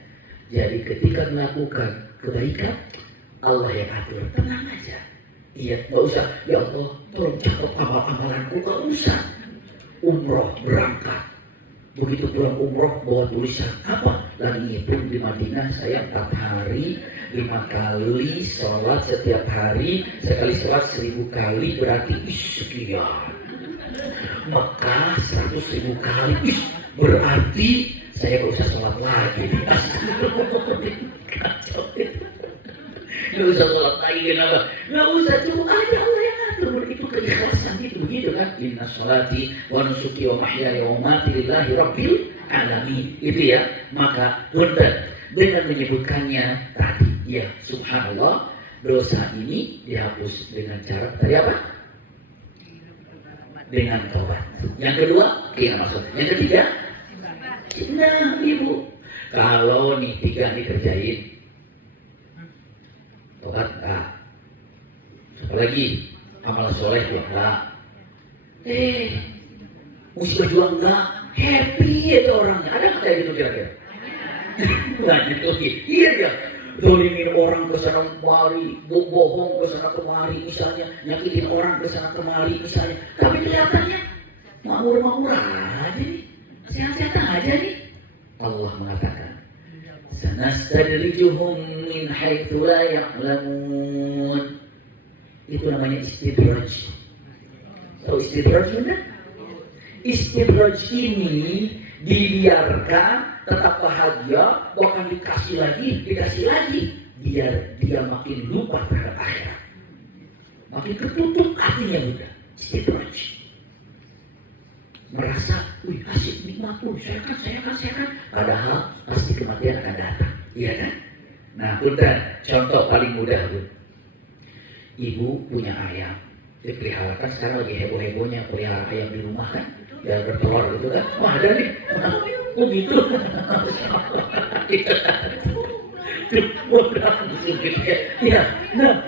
Jadi ketika melakukan kebaikan, Allah yang atur, tenang aja. Iya, nggak usah. Ya Allah, tolong catat amal-amalanku, nggak usah. Umroh berangkat. Begitu pulang umroh bawa tulisan apa? Lagi ngitung di Madinah saya 4 hari 5 kali sholat setiap hari, sekali sholat 1000 kali berarti sekian. Mekah 100.000 kali berarti saya nggak usah sholat lagi. Kacau. Nggak usah sholat lagi kenapa? Nggak usah, cukup aja Allah yang ngatur. Itu keikhlasan gitu begitu kan? Inna sholati wa nusuki wa mahyaya wa mamati lillahi rabbil alamin. Itu ya. Maka dengan menyebutkannya tadi ya subhanallah, dosa ini dihapus dengan cara tadi apa? Dengan taubat. Yang kedua, maksudnya. Yang ketiga, nah ibu, kalau nih 3 dikerjain, taubat enggak. Apalagi amal soleh juga enggak. Musibah juga enggak. Happy itu orangnya. Ada nggak kayak gitu kira-kira? Banyak tuh. Iya ya. Dolimin orang ke sana kemari, bohong ke sana kemari misalnya, nyakitin orang ke sana kemari misalnya. Tapi kelihatannya makmur-makmur aja nih, sehat-sehat aja nih. Allah mengatakan, sanastadrijuhum min haitsu la ya'lamun. Itu namanya istidraj. Tahu istidraj benar? Istidraj ini dibiarkan tetap bahagia, bahkan dikasih lagi, biar dia makin lupa terhadap akhirat, makin ketutup hatinya udah istidraj. Merasa, asik nikmat tuh, saya kan, padahal pasti kematian akan datang, iya kan? Nah, punten, contoh paling mudah tuh. Ibu punya ayam, dipeliharakan sekarang lagi heboh-hebohnya pelihara ayam di rumah kan, ya bertelur gitu kan, wah ada nih. Oh gitu. Iya, nah.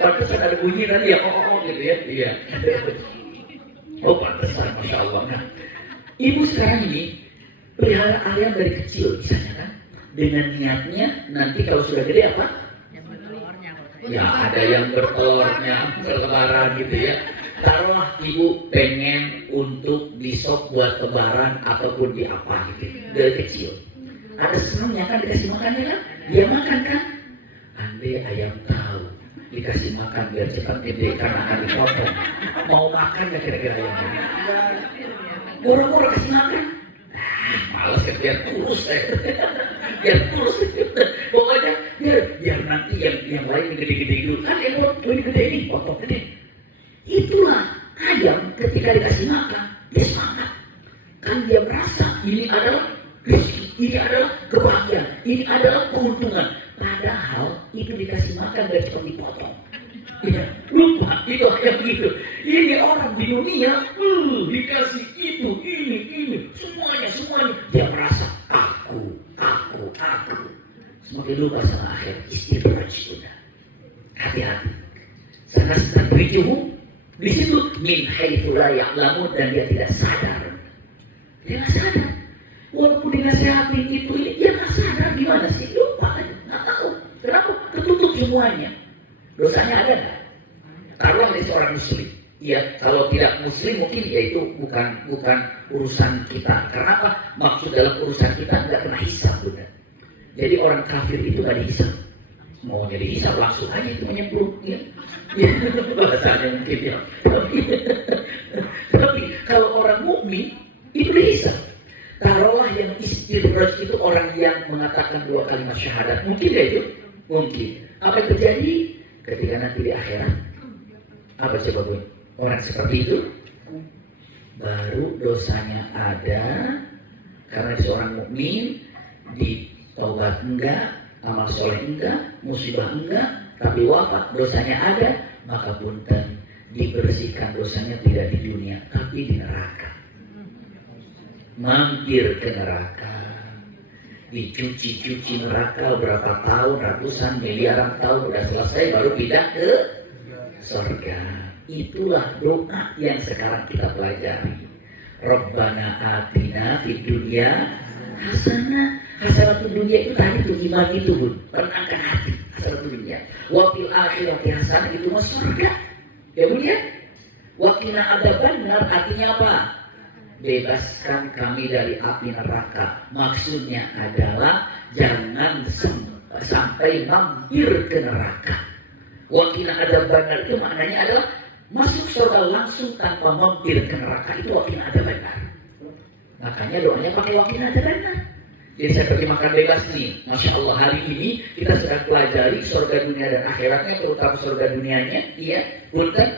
Pantesan ada bunyi tadi ya, oh gitu ya, iya. Oh pantesan, masya Allah. Nah, ibu sekarang ini pelihara ayam dari kecil misalnya kan, dengan niatnya nanti kalau sudah gede apa? Ya ada yang bertelurnya, berlebaran gitu ya. Taruhlah ibu pengen untuk disop buat lebaran ataupun di apa gitu dari kecil. Ada senangnya kan dikasih makannya kan? Dia makan kan? Andai ayam tahu dikasih makan biar cepat gede karena akan dipotong. Mau makan gak kira-kira ayamnya? Boro-boro kasih makan? Males kan biar kurus biar kurus. Pokoknya biar nanti yang lain gede-gede dulu. Kan yang lebih gede ini potong gede. Itulah ayam ketika dikasih makan, dia semangat. Kan dia merasa ini adalah rezeki, ini adalah kebahagiaan, ini adalah keuntungan. Padahal itu dikasih makan dan cepat dipotong. Ya, lupa itu ayam gitu. Ini orang di dunia dikasih itu, ini, semuanya. Dia merasa aku. Semakin lupa sama akhir istidraj sudah. Hati-hati. Sanastadrijuhum. Di situ min haitsu la ya'lamun, dan dia tidak sadar. Dia nggak sadar. Walaupun dinasehatin itu, dia nggak sadar gimana sih? Lupa aja, nggak tahu. Kenapa? Ketutup semuanya. Dosanya ada nggak? Taruhlah dari seorang muslim. Ya, kalau tidak muslim mungkin ya itu bukan urusan kita. Karena apa? Maksud dalam urusan kita nggak kena hisab, benar. Jadi orang kafir itu nggak dihisab. Mau jadi hisab langsung aja itu menyemplung ya. Bahasanya mungkin ya. Tapi kalau orang mukmin itu dihisab. Taruhlah yang istidraj itu orang yang mengatakan 2 kalimat syahadat. Mungkin ya itu? Mungkin. Apa yang terjadi ketika nanti di akhirat? Apa coba Bu? Orang seperti itu baru dosanya ada karena seorang mukmin, di taubat enggak, amal soleh enggak, musibah enggak, tapi wafat dosanya ada, maka punten dibersihkan dosanya tidak di dunia tapi di neraka. Mampir ke neraka, dicuci neraka berapa tahun, ratusan miliaran tahun, udah selesai baru pindah ke surga. Itulah doa yang sekarang kita pelajari. Rabbana atina fid dunya hasanah Hasanatul dunia itu tadi tuh iman itu bun, menenangkan hati. Hasanatul dunia. Wa fil akhirati hasanah itu mas surga. Ya bun ya. Wa qina adzabannar artinya apa? Bebaskan kami dari api neraka. Maksudnya adalah jangan sampai mampir ke neraka. Wa qina adzabannar itu maknanya adalah masuk surga langsung tanpa mampir ke neraka, itu wa qina adzabannar. Makanya doanya pakai wa qina adzabannar. Jadi saya terjemahkan bebas nih. Masya Allah, hari ini kita sedang pelajari surga dunia dan akhiratnya, terutama surga dunianya. Iya, punten.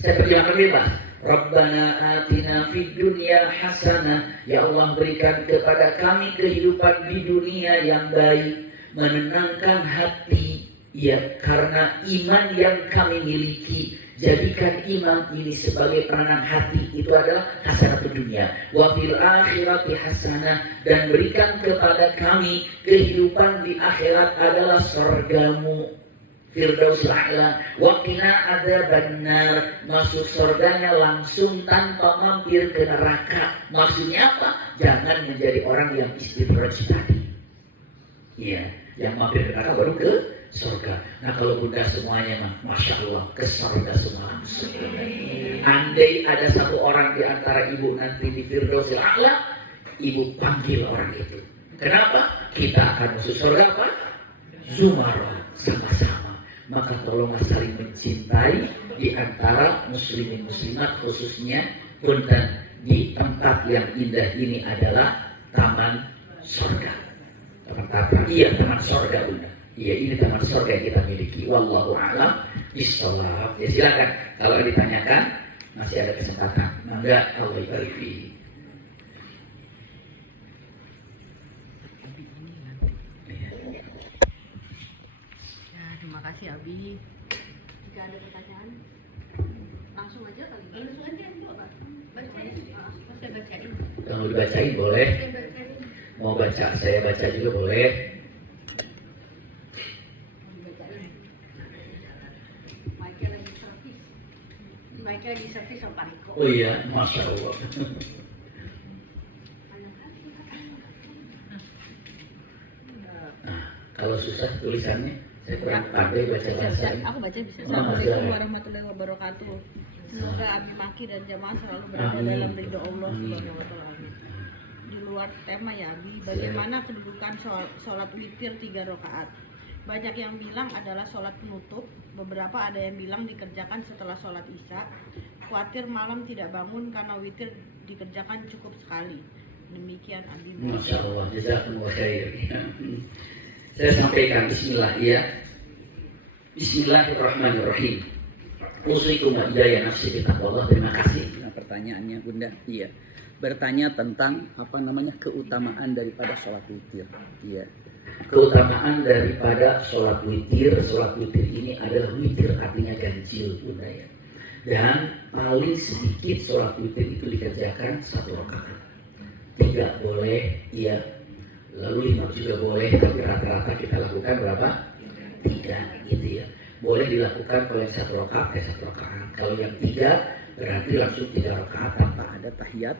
Saya terjemahkan bebas. Rabbana atina fid dunya hasanah. Ya Allah, berikan kepada kami kehidupan di dunia yang baik, menenangkan hati. Ya, karena iman yang kami miliki, jadikan iman ini sebagai penenang hati, itu adalah hasanatul dunia. Wa fil akhirati hasanah, dan berikan kepada kami kehidupan di akhirat adalah surgamu, Firdausul A'la. Wa qina adzabannar, masuk surganya langsung tanpa mampir ke neraka. Maksudnya apa? Jangan menjadi orang yang istidraj tadi. Iya, yang mampir ke neraka baru ke surga. Nah kalau bunda semuanya Masya Allah ke surga semua langsung. Andai ada satu orang di antara ibu nanti di Firdausil A'la, ibu panggil orang itu. Kenapa? Kita akan masuk surga apa? Zumarah, sama-sama. Maka tolonglah saling mencintai di antara muslimin muslimat, khususnya punten di tempat yang indah ini adalah taman surga. Taman surga bunda. Iya, ini taman surga yang kita miliki. Wallahu a'lam bishawab. Ya silakan kalau ditanyakan, masih ada kesempatan. Mangga, Allah barik fiik. Ya, terima kasih Abi. Jika ada pertanyaan, langsung aja kali. Langsung aja Pak. Bacain. Saya bacain. Kalau dibacain boleh. Saya bacain. Mau baca, saya baca juga boleh. Michael di servis sama Pak Riko. Oh iya, Masya Allah. Nah, kalau susah tulisannya, saya kurang pandai baca bahasa ini. Aku baca bisa. Assalamualaikum warahmatullahi wabarakatuh. Semoga Abi Maki dan jamaah selalu berada Amin. dalam ridho Allah Amin. Subhanahu wa taala. Di luar tema ya Abi, bagaimana kedudukan sholat witir 3 rakaat? Banyak yang bilang adalah sholat penutup, beberapa ada yang bilang dikerjakan setelah sholat isya. Khawatir malam tidak bangun karena witir dikerjakan cukup sekali. Demikian Abi Maki. Masya Allah, jazakumullah khair. Saya sampaikan bismillah ya. Bismillahirrahmanirrahim. Usikum wa iyaya nafsi bitaqwallah. Terima kasih. Nah, pertanyaannya Bunda, iya. Bertanya tentang keutamaan daripada sholat witir. Iya. Keutamaan daripada sholat witir. Sholat witir ini adalah witir, artinya ganjil Bunda ya. Dan paling sedikit sholat witir itu dikerjakan 1 rakaat. 3 boleh, iya. Lalu 5 juga boleh, tapi rata-rata kita lakukan berapa? 3 gitu ya. Boleh dilakukan kalau yang 1 rakaat, 1 rakaat. Kalau yang 3 berarti langsung 3 rakaat tanpa ada tahiyat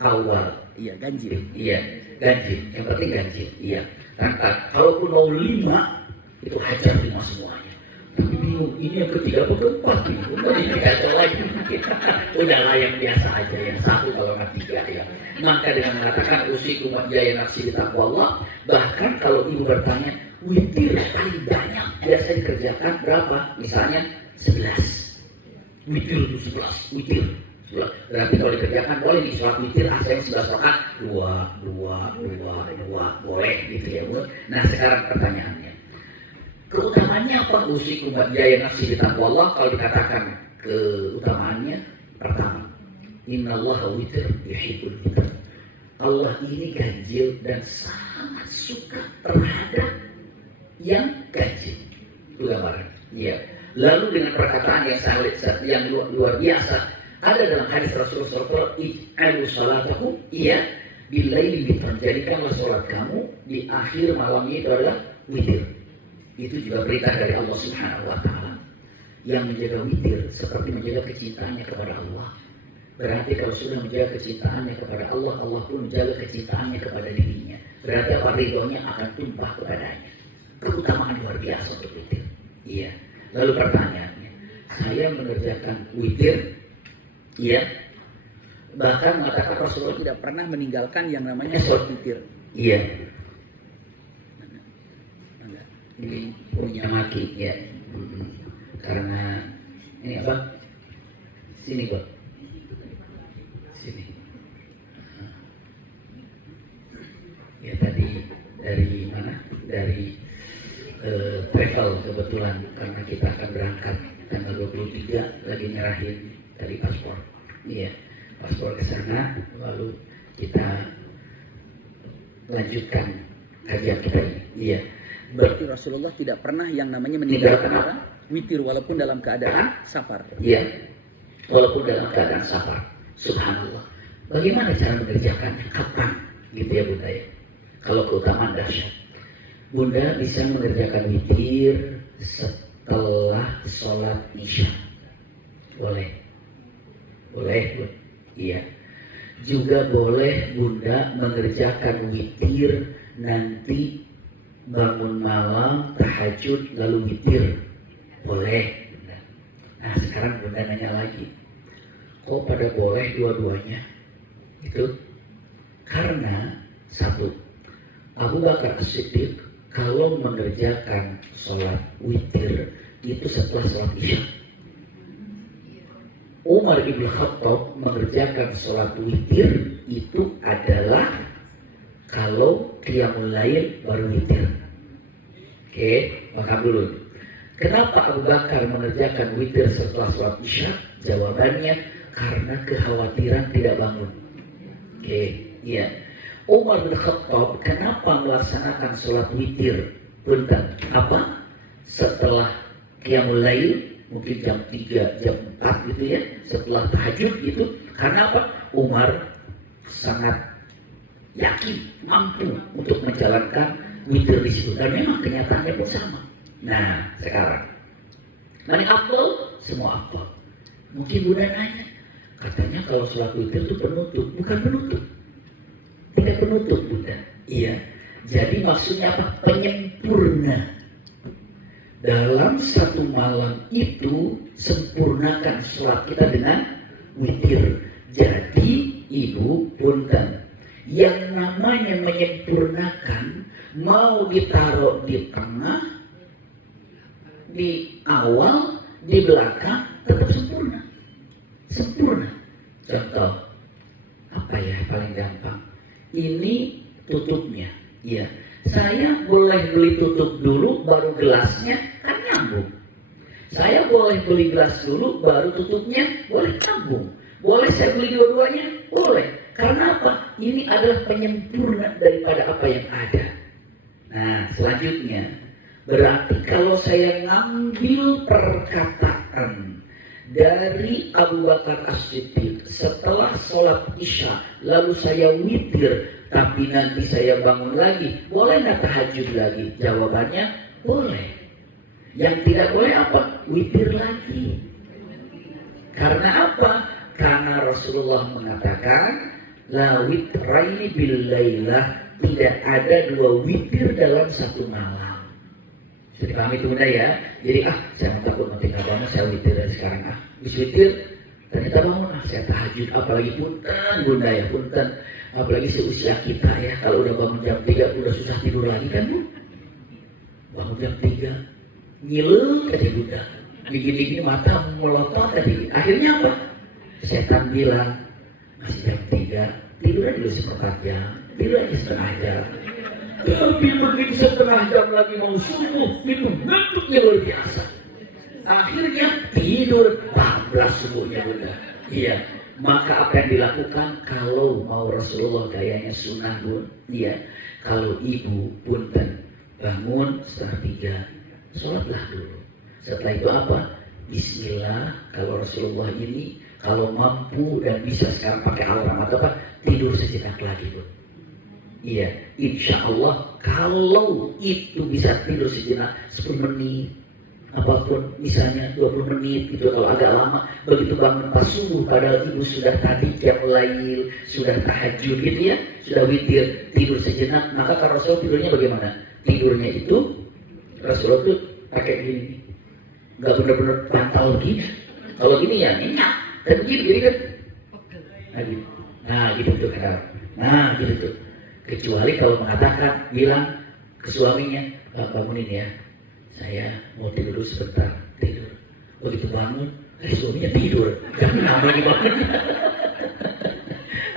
awal. Iya, ganjil. Iya, ganjil. Yang penting ganjil. Iya. Tanpa, kalaupun mau 5 itu hajar 5 semuanya. Tapi bingung, ini yang ketiga apa keempat ini? Ini kacau lagi. Udahlah yang biasa aja, yang 1 kalau nggak 3 ya. Maka dengan mengatakan usikum wa iyaya nafsi bitaqwallah, bahkan kalau ibu bertanya witir paling banyak biasa dikerjakan berapa? Misalnya 11. Witir itu 11, witir. Berarti kalau dikerjakan boleh nih sholat witir asal 11 rakaat 2 boleh gitu ya Bu. Nah sekarang pertanyaannya, keutamaannya apa usikum wa iyaya nafsi bitaqwallah? Kalau dikatakan keutamaannya, pertama, innallaha witir yuhibbul witir. Allah ini ganjil dan sangat suka terhadap yang ganjil. Itu gambaran. Iya. Lalu dengan perkataan yang luar biasa, ada dalam hadis Rasulullah ij'alu salatakum billaili witran. Jadikanlah sholat kamu di akhir malamnya itu adalah witir. Itu juga perintah dari Allah Subhanahu wa taala. Yang menjaga witir seperti menjaga kecintaannya kepada Allah. Berarti kalau sudah menjaga kecintaannya kepada Allah, Allah pun menjaga kecintaannya kepada dirinya. berarti apa? Ridhonya akan tumpah kepadanya. Keutamaan luar biasa untuk witir. Iya. Lalu pertanyaannya, saya mengerjakan witir, iya. Bahkan mengatakan Rasulullah tidak pernah meninggalkan yang namanya sholat witir. Iya. Ini punya maki, ya. Karena ini apa? Sini kok. Sini. Ya tadi dari mana? Dari travel kebetulan karena kita akan berangkat tanggal 23 lagi nyerahin tadi paspor. Iya, paspor ke sana lalu kita lanjutkan kajian kita ini. Iya. Berarti Rasulullah tidak pernah yang namanya meninggalkan apa? Witir walaupun dalam keadaan safar. Iya. Walaupun dalam keadaan safar. Subhanallah. Bagaimana cara mengerjakannya? Kapan? Gitu ya Bunda ya. Kalau keutamaan dahsyat. Bunda bisa mengerjakan witir setelah sholat isya. Boleh. Boleh, Bunda. Iya. Juga boleh Bunda mengerjakan witir nanti bangun malam, tahajud, lalu witir. Boleh, Bunda. Nah sekarang Bunda nanya lagi. Kok pada boleh dua-duanya? Itu karena satu, Abu Bakar As-Siddiq kalau mengerjakan sholat witir itu setelah sholat isya. Umar ibn Khattab mengerjakan sholat witir itu adalah kalau qiyamul lail baru witir. Oke, maka dulu. Kenapa Abu Bakar mengerjakan witir setelah sholat isya? Jawabannya karena kekhawatiran tidak bangun. Oke, iya. Umar bin Khattab kenapa melaksanakan sholat witir? Punten, apa? Setelah qiyamul lail, mungkin jam 3, jam 4 gitu ya, setelah tahajud gitu. Karena apa? Umar sangat yakin mampu untuk menjalankan witir di situ. Dan memang kenyataannya pun sama. Nah, sekarang mana afdal? Semua afdal. Mungkin Bunda nanya, katanya kalau sholat witir itu penutup. Bukan penutup. Tidak penutup Bunda. Iya. Jadi maksudnya apa? Penyempurna. Dalam satu malam itu sempurnakan sholat kita dengan witir. Jadi Ibu punten, yang namanya menyempurnakan mau ditaruh di tengah, di awal, di belakang tetap sempurna. Sempurna. Contoh apa ya paling gampang? Ini tutupnya. Iya. Saya boleh beli tutup dulu baru gelasnya, kan nyambung. Saya boleh beli gelas dulu baru tutupnya, boleh nyambung. Boleh saya beli dua-duanya? Boleh. Karena apa? Ini adalah penyempurna daripada apa yang ada. Nah, selanjutnya berarti kalau saya ngambil perkataan dari Abu Bakar As-Siddiq setelah sholat isya lalu saya witir, tapi nanti saya bangun lagi, boleh nggak tahajud lagi? Jawabannya boleh. Yang tidak boleh apa? Witir lagi. Karena apa? Karena Rasulullah mengatakan la witraini bil lailah, tidak ada dua witir dalam satu malam. Jadi paham itu Bunda ya. Jadi saya takut nanti nggak bangun, saya witir dari sekarang. Habis witir ternyata bangun, saya tahajud. Apalagi punten Bunda ya, punten. Apalagi seusia kita ya, kalau udah bangun jam 3 udah susah tidur lagi kan Bu. Bangun jam 3 ngiler tadi Bunda, dingin-dingin mata melotot tadi. Akhirnya apa? Setan bilang masih jam 3, tidur aja dulu seperempat jam, tidur aja setengah jam. Tapi begitu setengah jam lagi mau subuh, itu ngantuknya luar biasa. Akhirnya tidur 14 subuhnya Bunda. Iya. Maka apa yang dilakukan kalau mau Rasulullah gayanya sunnah Bun? Iya. Kalau ibu punten bangun setengah 3, sholatlah dulu. Setelah itu apa? Bismillah. Kalau Rasulullah ini kalau mampu dan bisa sekarang pakai alarm atau apa, tidur sejenak lagi Bun. Iya. Insya Allah kalau itu bisa tidur sejenak 10 menit, apapun, misalnya 20 menit gitu kalau agak lama. Begitu bangun pas subuh padahal ibu sudah tadi qiyamul lail, sudah tahajud gitu ya, sudah witir, tidur sejenak. Maka kalau Rasul tidurnya bagaimana? Tidurnya itu Rasulullah tuh pakai gini, nggak benar-benar pantau gini. Kalau gini ya nyenyak, dan begini jadi kan, nah gitu tuh kadang, nah gitu tuh. Kecuali kalau mengatakan bilang ke suaminya, Pak bangunin ya, saya mau tidur dulu sebentar, tidur. Begitu bangun, suaminya tidur, jangan lama lagi bangun.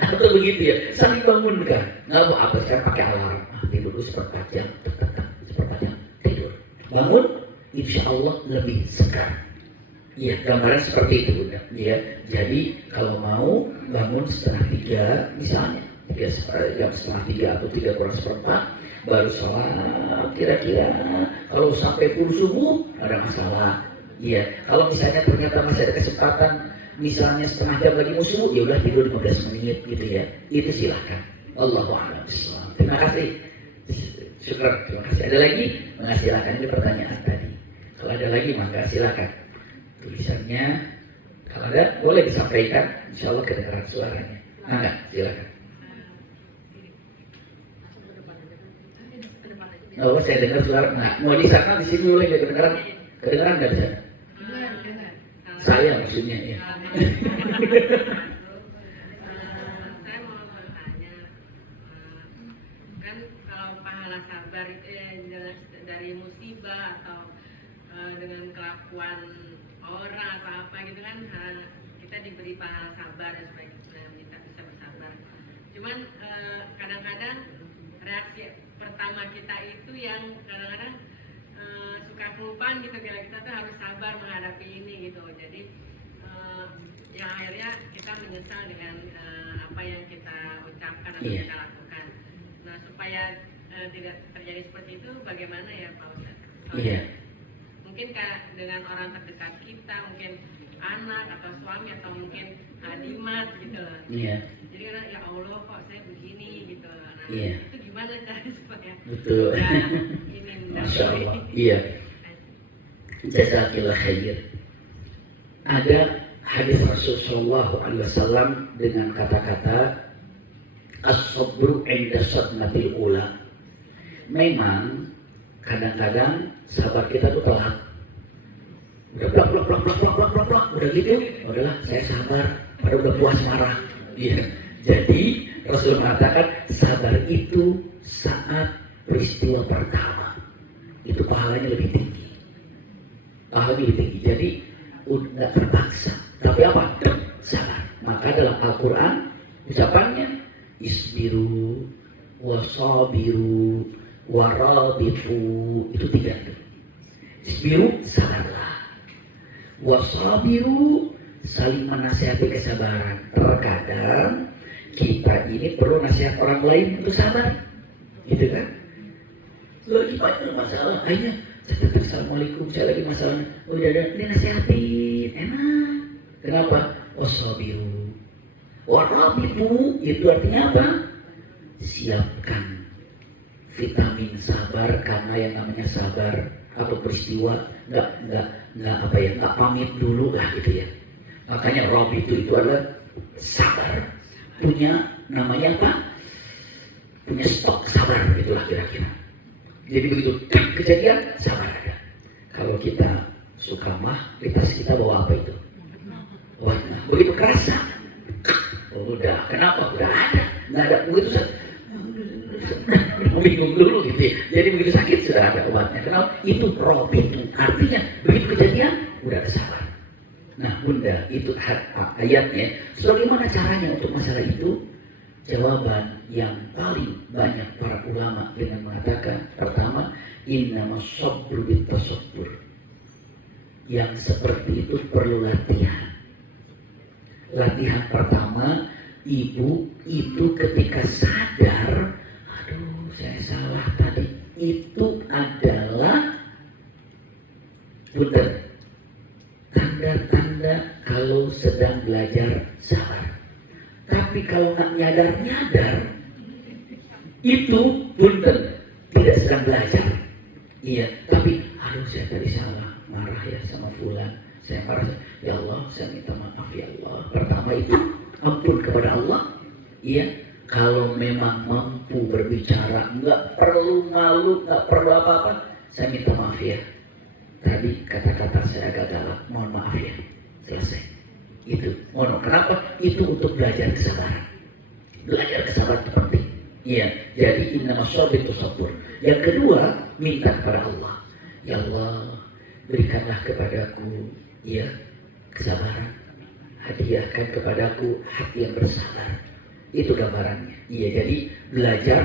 Atau begitu ya, saling bangunkan. Nggak mau apa, saya pakai alarm, tidur dulu seperempat jam, seperempat jam, tidur. Bangun, insya Allah lebih segar. Iya, gambaran seperti itu Bunda. Ya, jadi kalau mau bangun setengah 3 misalnya, jam setengah 3 atau 3 kurang seperempat, baru sholat kira-kira. Kalau sampai full subuh ada masalah. Iya, kalau misalnya ternyata masih ada kesempatan, misalnya setengah jam lagi mau subuh, ya udah tidur 15 menit gitu ya. Itu silahkan. Allahu a'lam. Terima kasih. Syukur, terima kasih. Ada lagi? Maka silakan, ini pertanyaan tadi. Kalau ada lagi maka silakan. Tulisannya kalau ada boleh disampaikan, insya Allah kedengaran suaranya. Enggak, silakan. Oh, saya dengar suara. Nah, mau di sana di sini boleh kedengaran? Kedengaran nggak di sana? Saya maksudnya ya. Saya mau bertanya, kan kalau pahala sabar itu ya jelas dari musibah atau dengan kelakuan orang atau apa gitu kan, kita diberi pahala sabar dan sebagainya, kita bisa bersabar. Cuman kadang-kadang reaksi pertama kita itu yang kadang-kadang suka kelupaan gitu, kita tuh harus sabar menghadapi ini gitu. Jadi yang akhirnya kita menyesal dengan apa yang kita ucapkan atau kita lakukan. Nah, supaya tidak terjadi seperti itu, bagaimana ya Pak Ustadz? Iya. Mungkin dengan orang terdekat kita, mungkin anak atau suami atau mungkin hadimat gitu loh. Iya. Jadi kan ya Allah kok saya begini gitu. Nah, Iya. itu gimana cara supaya Betul. ini Masya Allah. Iya. Jazakillah khair. Ada hadis Rasulullah SAW dengan kata-kata as-sabru 'inda sadmatil ula. Memang kadang-kadang sahabat kita tuh telat. Udah blok, udah gitu, udahlah saya sabar, padahal udah puas marah. Iya. Jadi Rasul mengatakan sabar itu saat peristiwa pertama itu pahalanya lebih tinggi. Pahalanya lebih tinggi. Jadi nggak terpaksa. Tapi apa? Sabar. Maka dalam Al-Quran ucapannya isbiru, wasabiru, warabitu, itu 3. Isbiru, sabarlah. Wasabiru, saling menasihati kesabaran. Terkadang kita ini perlu nasihat orang lain untuk sabar, gitu kan? Lagi banyak masalah, akhirnya saya assalamualaikum, saya lagi masalah. Oh udah ada, ini nasihatin, enak. Kenapa? Wasabiru, warabitu, itu artinya apa? Siapkan vitamin sabar, karena yang namanya sabar atau peristiwa nggak pamit dulu lah gitu ya. Makanya rabitu itu adalah sabar, punya namanya apa? Punya stok sabar, itulah kira-kira. Jadi begitu kejadian sabar ada. Kalau kita suka mah, kita bawa apa itu? Warna. Begitu kerasa, udah. Kenapa? Udah ada. Nggak ada begitu bingung dulu gitu ya. Jadi begitu sakit sudah ada obatnya. Kenapa? Itu itu artinya begitu kejadian udah ada sabar. Nah Bunda, itu ayatnya. So gimana caranya untuk masalah itu? Jawaban yang paling banyak para ulama dengan mengatakan, pertama, innamas sabru bitasabbur. Yang seperti itu perlu latihan. Latihan pertama, ibu itu ketika sadar, aduh saya salah tadi, itu adalah Bunda, tanda-tanda kalau sedang belajar sabar. Tapi kalau nggak nyadar, itu punten, tidak sedang belajar. Iya, tapi aduh saya tadi salah. marah ya sama fulan, saya marah, ya Allah saya minta maaf ya Allah. Pertama itu ampun kepada Allah. Iya, kalau memang mampu berbicara, nggak perlu malu, nggak perlu apa-apa, saya minta maaf ya. Tadi kata-kata saya agak galak, mohon maaf ya. Selesai. Itu, kenapa? Itu untuk belajar kesabaran. Belajar kesabaran itu penting. Iya, jadi innamas sabir itu sabur. Yang kedua, minta kepada Allah. Ya Allah, berikanlah kepadaku, ya, kesabaran. Hadiahkan kepadaku hati yang bersabar. Itu gambarannya. Iya, jadi belajar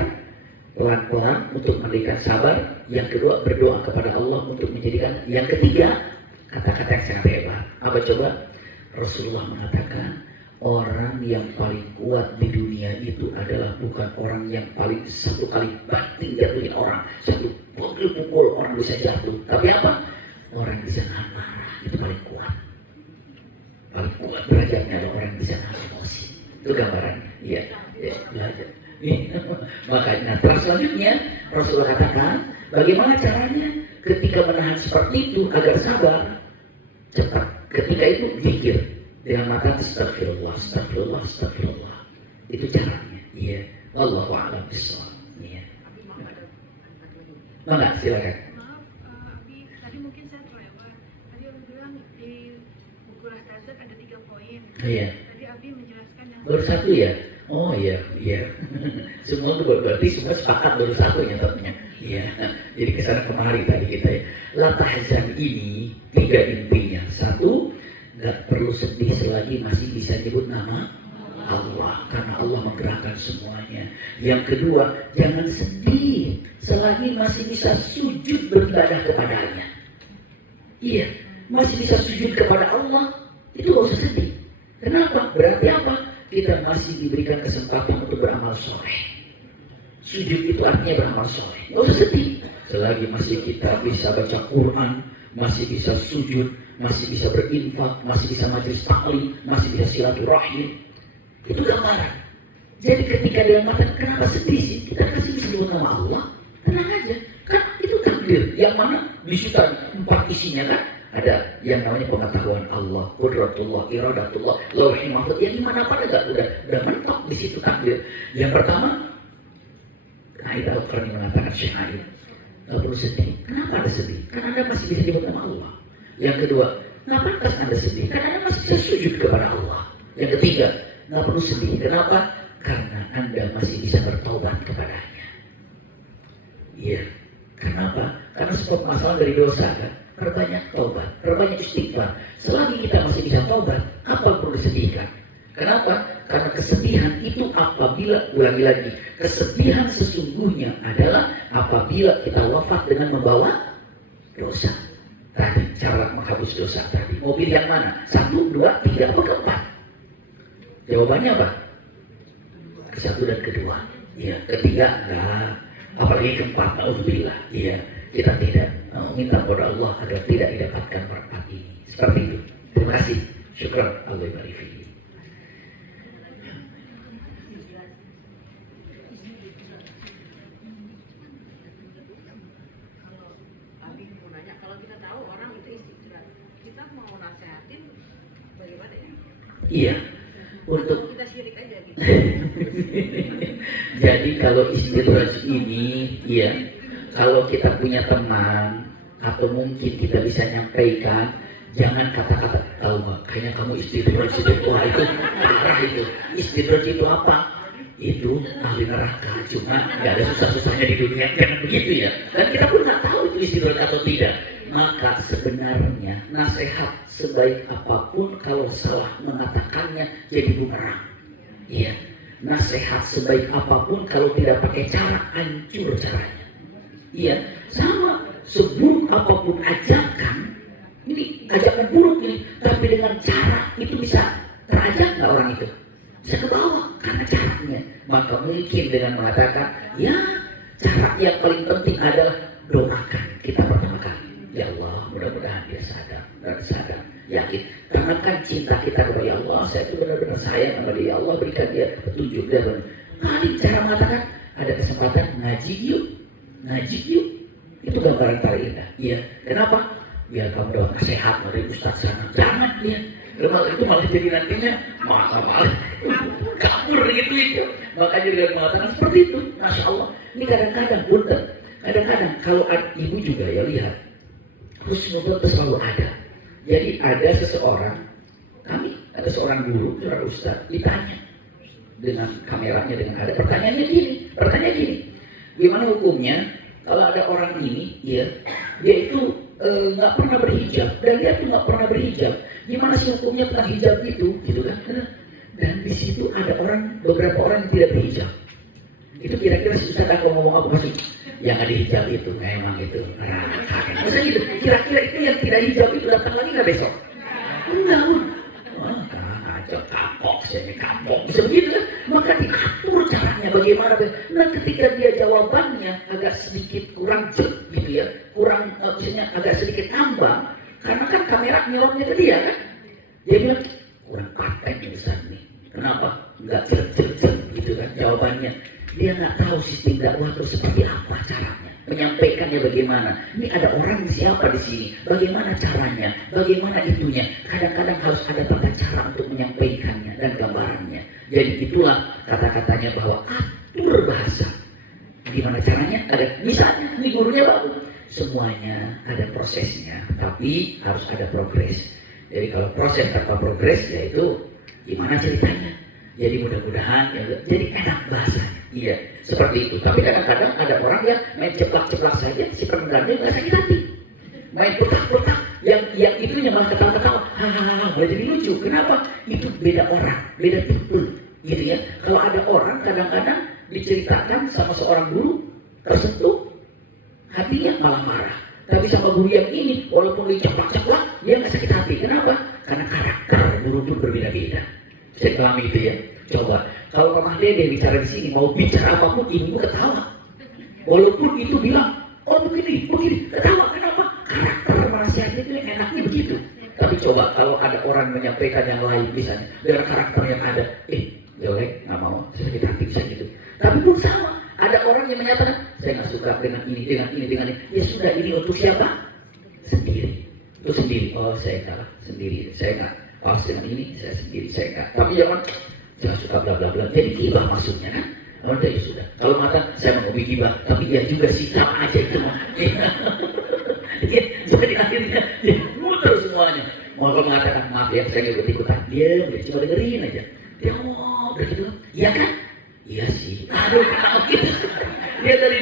pelan-pelan untuk memberikan sabar. Yang kedua, berdoa kepada Allah untuk menjadikan. Yang ketiga, kata-kata yang sangat hebat. Apa coba? Rasulullah mengatakan, orang yang paling kuat di dunia itu adalah bukan orang yang paling satu kali banting jatuhnya orang, satu pukul orang bisa jatuh. Tapi apa? Orang yang bisa nahan marah itu paling kuat. Paling kuat derajatnya adalah orang yang bisa nahan emosi. Itu gambarannya. Iya, ya, belajar. Makanya terus selanjutnya Rasulullah katakan, bagaimana caranya ketika menahan seperti itu agar sabar cepat. Ketika itu zikir dengan mata astagfirullah, astagfirullah, astagfirullah. Itu caranya. Iya. Wallahu a'lam bishawab. Iya. Enggak, silakan. Maaf, Abi, tadi mungkin saya terlewat. Tadi Abi bilang di buku Al-Tazat ada 3 poin. Iya. Tadi Abi menjelaskan yang Baru satu ya? Oh iya, iya. Semua itu berarti semua sepakat baru satu nyatanya. Iya. Jadi kesana kemari tadi kita ya. La tahzan ini 3 intinya. 1, nggak perlu sedih selagi masih bisa nyebut nama Allah, karena Allah menggerakkan semuanya. Yang kedua, jangan sedih selagi masih bisa sujud beribadah kepadanya. Iya, masih bisa sujud kepada Allah, itu gak usah sedih. Kenapa? Berarti apa? Kita masih diberikan kesempatan untuk beramal soleh. Sujud itu artinya beramal soleh. Gak usah sedih. Selagi masih kita bisa baca Quran, masih bisa sujud, masih bisa berinfak, masih bisa majlis taklim, masih bisa silaturahim. Itu gambaran. Jadi ketika dia mengatakan kenapa sedih sih? Kita kasih disebut nama Allah, tenang aja. Kan itu takdir. Yang mana di sutra 4 isinya kan? Ada yang namanya pengetahuan Allah, qudratullah, iradatullah, lauhul mahfuz. Yang dimana pada udah mentok di situ takdir. Yang pertama, Aid Al-Qarni mengatakan Syekh Aid, gak perlu sedih. Kenapa Anda sedih? Karena Anda masih bisa disebut nama Allah. Yang kedua, kenapa Anda sedih? Karena Anda masih bisa sujud kepada Allah. Yang ketiga, nggak perlu sedih. Kenapa? Karena Anda masih bisa bertobat kepadanya. Iya. Kenapa? Karena sebab masalah dari dosa kan. Perbanyak tobat, perbanyak istighfar. Selagi kita masih bisa tobat, apa yang perlu disedihkan? Kenapa? Karena kesedihan itu apabila, ulangi lagi, kesedihan sesungguhnya adalah apabila kita wafat dengan membawa dosa. Tadi cara menghapus dosa tadi. Mobil yang mana? 1, 2, 3, apa keempat? Jawabannya apa? 1 dan kedua. Iya, ketiga enggak. Apalagi keempat, alhamdulillah. Iya, kita tidak minta kepada Allah agar tidak didapatkan berkat ini. Seperti itu. Terima kasih. Syukran Allah barik fiik. Abi mau nanya, kalau kita tahu orang itu istighfar, kita mau nasehatin bagaimana ya? Iya. Untuk Kita syirik aja gitu. jadi kalau istidraj ini, ya, kalau kita punya teman atau mungkin kita bisa nyampaikan, jangan kata-kata tahu nggak, kayaknya kamu istidraj itu, wah itu parah itu. Istidraj itu apa? Itu ahli neraka, cuma nggak ada susah-susahnya di dunia, jangan begitu ya. Dan kita pun nggak tahu itu istidraj atau tidak. Maka sebenarnya nasihat sebaik apapun kalau salah mengatakannya jadi bumerang. Iya, nasihat sebaik apapun kalau tidak pakai cara, hancur caranya. Iya, sama sebelum apapun ajakan, ini ajakan buruk ini, tapi dengan cara itu bisa terajak nggak orang itu? Bisa ke bawah karena caranya. Maka mungkin dengan mengatakan, ya cara yang paling penting adalah doakan kita pertama kali. Ya Allah, mudah-mudahan dia sadar dan sadar, yakin. Karena kan cinta kita kepada ya Allah, saya itu benar-benar sayang sama dia. Ya Allah, berikan dia petunjuk dan kali cara mengatakan ada kesempatan ngaji yuk, itu gambaran paling indah. Iya, kenapa? biar kamu dapat nasihat dari Ustaz sana. Jangan dia. Itu malah jadi nantinya malah kabur gitu itu. Makanya dia mengatakan seperti itu. Masya Allah. Ini kadang-kadang punten. Kadang-kadang kalau ibu juga ya lihat, husnuzon itu selalu ada. Jadi ada seseorang, kami ada seorang guru, seorang ustaz ditanya dengan kameranya, dengan ada pertanyaannya gini, gimana hukumnya kalau ada orang ini, ya, dia itu nggak pernah berhijab dan dia tuh nggak pernah berhijab, gimana sih hukumnya tentang hijab itu, gitu kan? Dan di situ ada beberapa orang yang tidak berhijab. Itu kira-kira si ustaz aku ngomong apa sih? Yang ada hijab itu, memang itu neraka. Maksudnya gitu, kira-kira itu yang tidak hijab itu datang lagi nggak besok? Enggak. Wah, kapok, bisa begitu kan? Maka diatur caranya bagaimana. Nah, ketika dia jawabannya agak sedikit kurang gitu ya, kurang misalnya agak sedikit ambang, karena kan kamera nyorotnya ke dia kan, dia bilang kurang paten nih Ustaz nih. Kenapa? Enggak cek gitu kan jawabannya. Dia nggak tahu sistem dakwah itu seperti apa caranya, menyampaikannya bagaimana. Ini ada orang siapa di sini, bagaimana caranya, bagaimana itunya. Kadang-kadang harus ada tata cara untuk menyampaikannya dan gambarannya. Jadi itulah kata-katanya bahwa atur bahasa. Gimana caranya? Ada misalnya, ini gurunya bagus. Semuanya ada prosesnya, tapi harus ada progres. Jadi kalau proses tanpa progres, yaitu gimana ceritanya. Jadi mudah-mudahan ya, jadi enak bahasanya. Iya, seperti itu. Tapi kadang-kadang ada orang yang main ceplak-ceplak saja, si perempuannya nggak sakit hati. Main putak-putak, yang itunya malah ketawa-ketawa. Hahaha, jadi lucu. Kenapa? Itu beda orang, beda tipe, gitu ya. Kalau ada orang kadang-kadang diceritakan sama seorang guru tersentuh, hatinya malah marah. Tapi sama guru yang ini, walaupun diceplak-ceplak, dia nggak sakit hati. Kenapa? Karena karakter guru itu berbeda-beda. Saya paham itu ya. Coba, kalau Mama Dede bicara di sini, mau bicara apapun, ibu ketawa. Walaupun itu bilang, oh begini, ketawa. Kenapa? Karakter nasihatnya itu yang enaknya begitu. Tapi coba, kalau ada orang menyampaikan yang lain, misalnya, dengan karakter yang ada, jelek, nggak mau, saya sakit hati, bisa gitu. Tapi pun sama, ada orang yang menyatakan, saya nggak suka dengan ini. Ya sudah, ini untuk siapa? Sendiri. Itu sendiri. Oh, saya kalah sendiri. Saya nggak pas dengan ini, saya sendiri, saya nggak. Tapi jangan suka bla bla bla. Jadi gibah maksudnya kan? Oh, ya sudah. Kalau mata saya mau hobi gibah, tapi ya juga sih sama aja itu mah. Jadi akhirnya muter semuanya. Mau mengatakan maaf ya, saya nggak ikut-ikutan. Dia cuma dengerin aja. Dia ngomong begitu. Iya kan? Iya sih. Aduh, kenapa gitu? Dia dari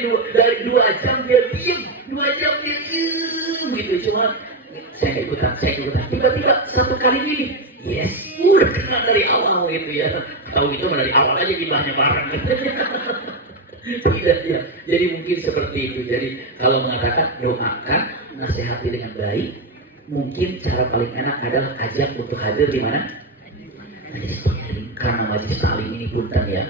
2 jam dia diem, 2 jam dia diem gitu. Cuma saya ikutan. Tiba-tiba satu kali ini, yes, udah kena dari awal gitu ya. Tahu itu dari awal aja gibahnya bareng. Tidak ya. Jadi mungkin seperti itu. Jadi kalau mengatakan doakan, nasihati dengan baik, mungkin cara paling enak adalah ajak untuk hadir di mana? Majelis taklim. Karena majelis taklim ini punten ya.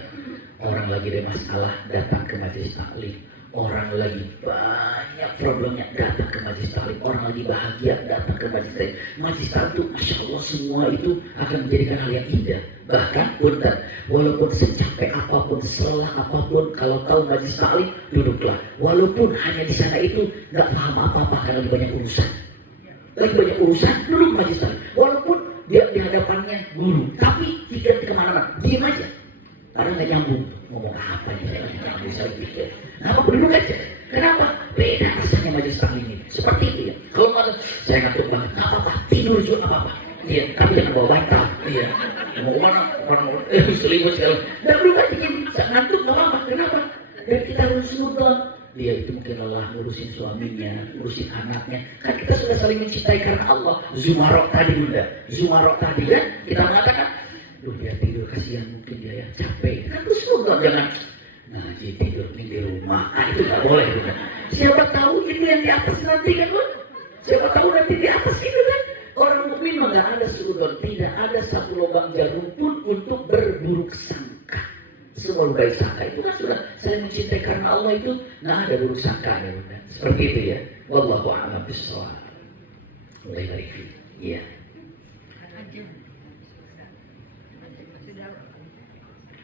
Orang lagi ada masalah datang ke majelis taklim. Orang lagi banyak problemnya datang ke majelis taklim. Orang lagi bahagia datang ke majelis taklim. Majelis taklim itu Masya Allah semua itu akan menjadikan hal yang indah. Bahkan punten, walaupun secapek apapun, selelah apapun, kalau tahu majelis taklim duduklah. Walaupun hanya di sana itu nggak paham apa-apa karena lebih banyak urusan. Duduk majelis taklim. Walaupun dia di hadapannya guru, tapi pikir kemana-mana, diam aja. Karena nggak nyambung, ngomong apa nih saya nggak nyambung, saya pikir. Kenapa berduduk aja? Kenapa? Beda rasanya majelis taklim ini. Seperti itu ya. Kalau nggak, saya ngantuk banget, nggak apa-apa, tidur juga nggak apa-apa. Iya, tapi jangan bawa bantal. Iya. Mau kemana? Orang selimut segala. Dan duduk aja gini, ngantuk nggak apa-apa. Kenapa? Dan kita harus nonton. Dia itu mungkin lelah ngurusin suaminya, ngurusin anaknya. Kan kita sudah saling mencintai karena Allah. Zumarok tadi bunda, Zumarok tadi kan kita mengatakan, duh dia tidur kasihan mungkin dia ya capek. Kan terus jangan ngaji tidur nih di rumah. Itu nggak boleh bunda. Siapa tahu itu yang di atas nanti kan bunda. Siapa tahu nanti di atas itu kan. Orang mukmin mah nggak ada suudon, tidak ada satu lubang jarum pun untuk berburuk sangka. Semua baik sangka itu kan sudah saya mencintai karena Allah itu nggak ada buruk sangka ya bunda. Seperti itu ya. Wallahu a'lam bishawab. Mulai dari ini. Iya.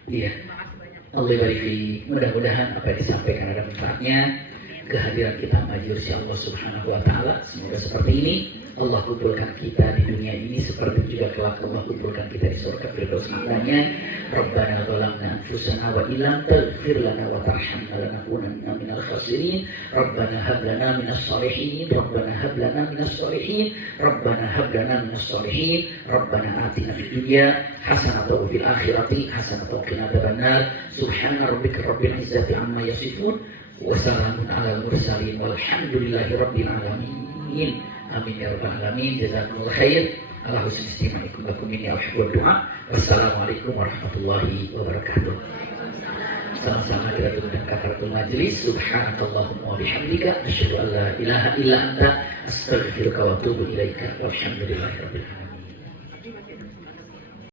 Iya. Allah barik. Mudah-mudahan apa yang disampaikan ada manfaatnya. kehadiran kita majelis Allah Subhanahu wa taala. Semoga seperti ini Allah kumpulkan kita di dunia ini, seperti juga kelak Allah kumpulkan kita di surga firdaus a'lanya. Rabbana zalamna anfusana wa illam taghfir lana wa tarhamna lanakunanna minal khasirin. Rabbana hab lana minas shalihin. Rabbana hab lana minas shalihin. Rabbana hab lana minas shalihin. Rabbana atina fid dunya hasanatan wa fil akhirati hasanatan wa qina adzabannar. Subhana rabbika rabbil izzati amma yasifun wa salamun alal mursalin walhamdulillahi rabbil alamin. Amin ya rabbal alamin. Jazakumullah khair ala husni istima'ikum lakum minni wa du'a. Wassalamualaikum warahmatullahi wabarakatuh. Sama-sama kita tutup kafaratul majlis. Subhanakallahumma wa bihamdika asyhadu an la ilaha illa anta astaghfiruka wa atubu ilaika. Walhamdulillahi rabbil alamin.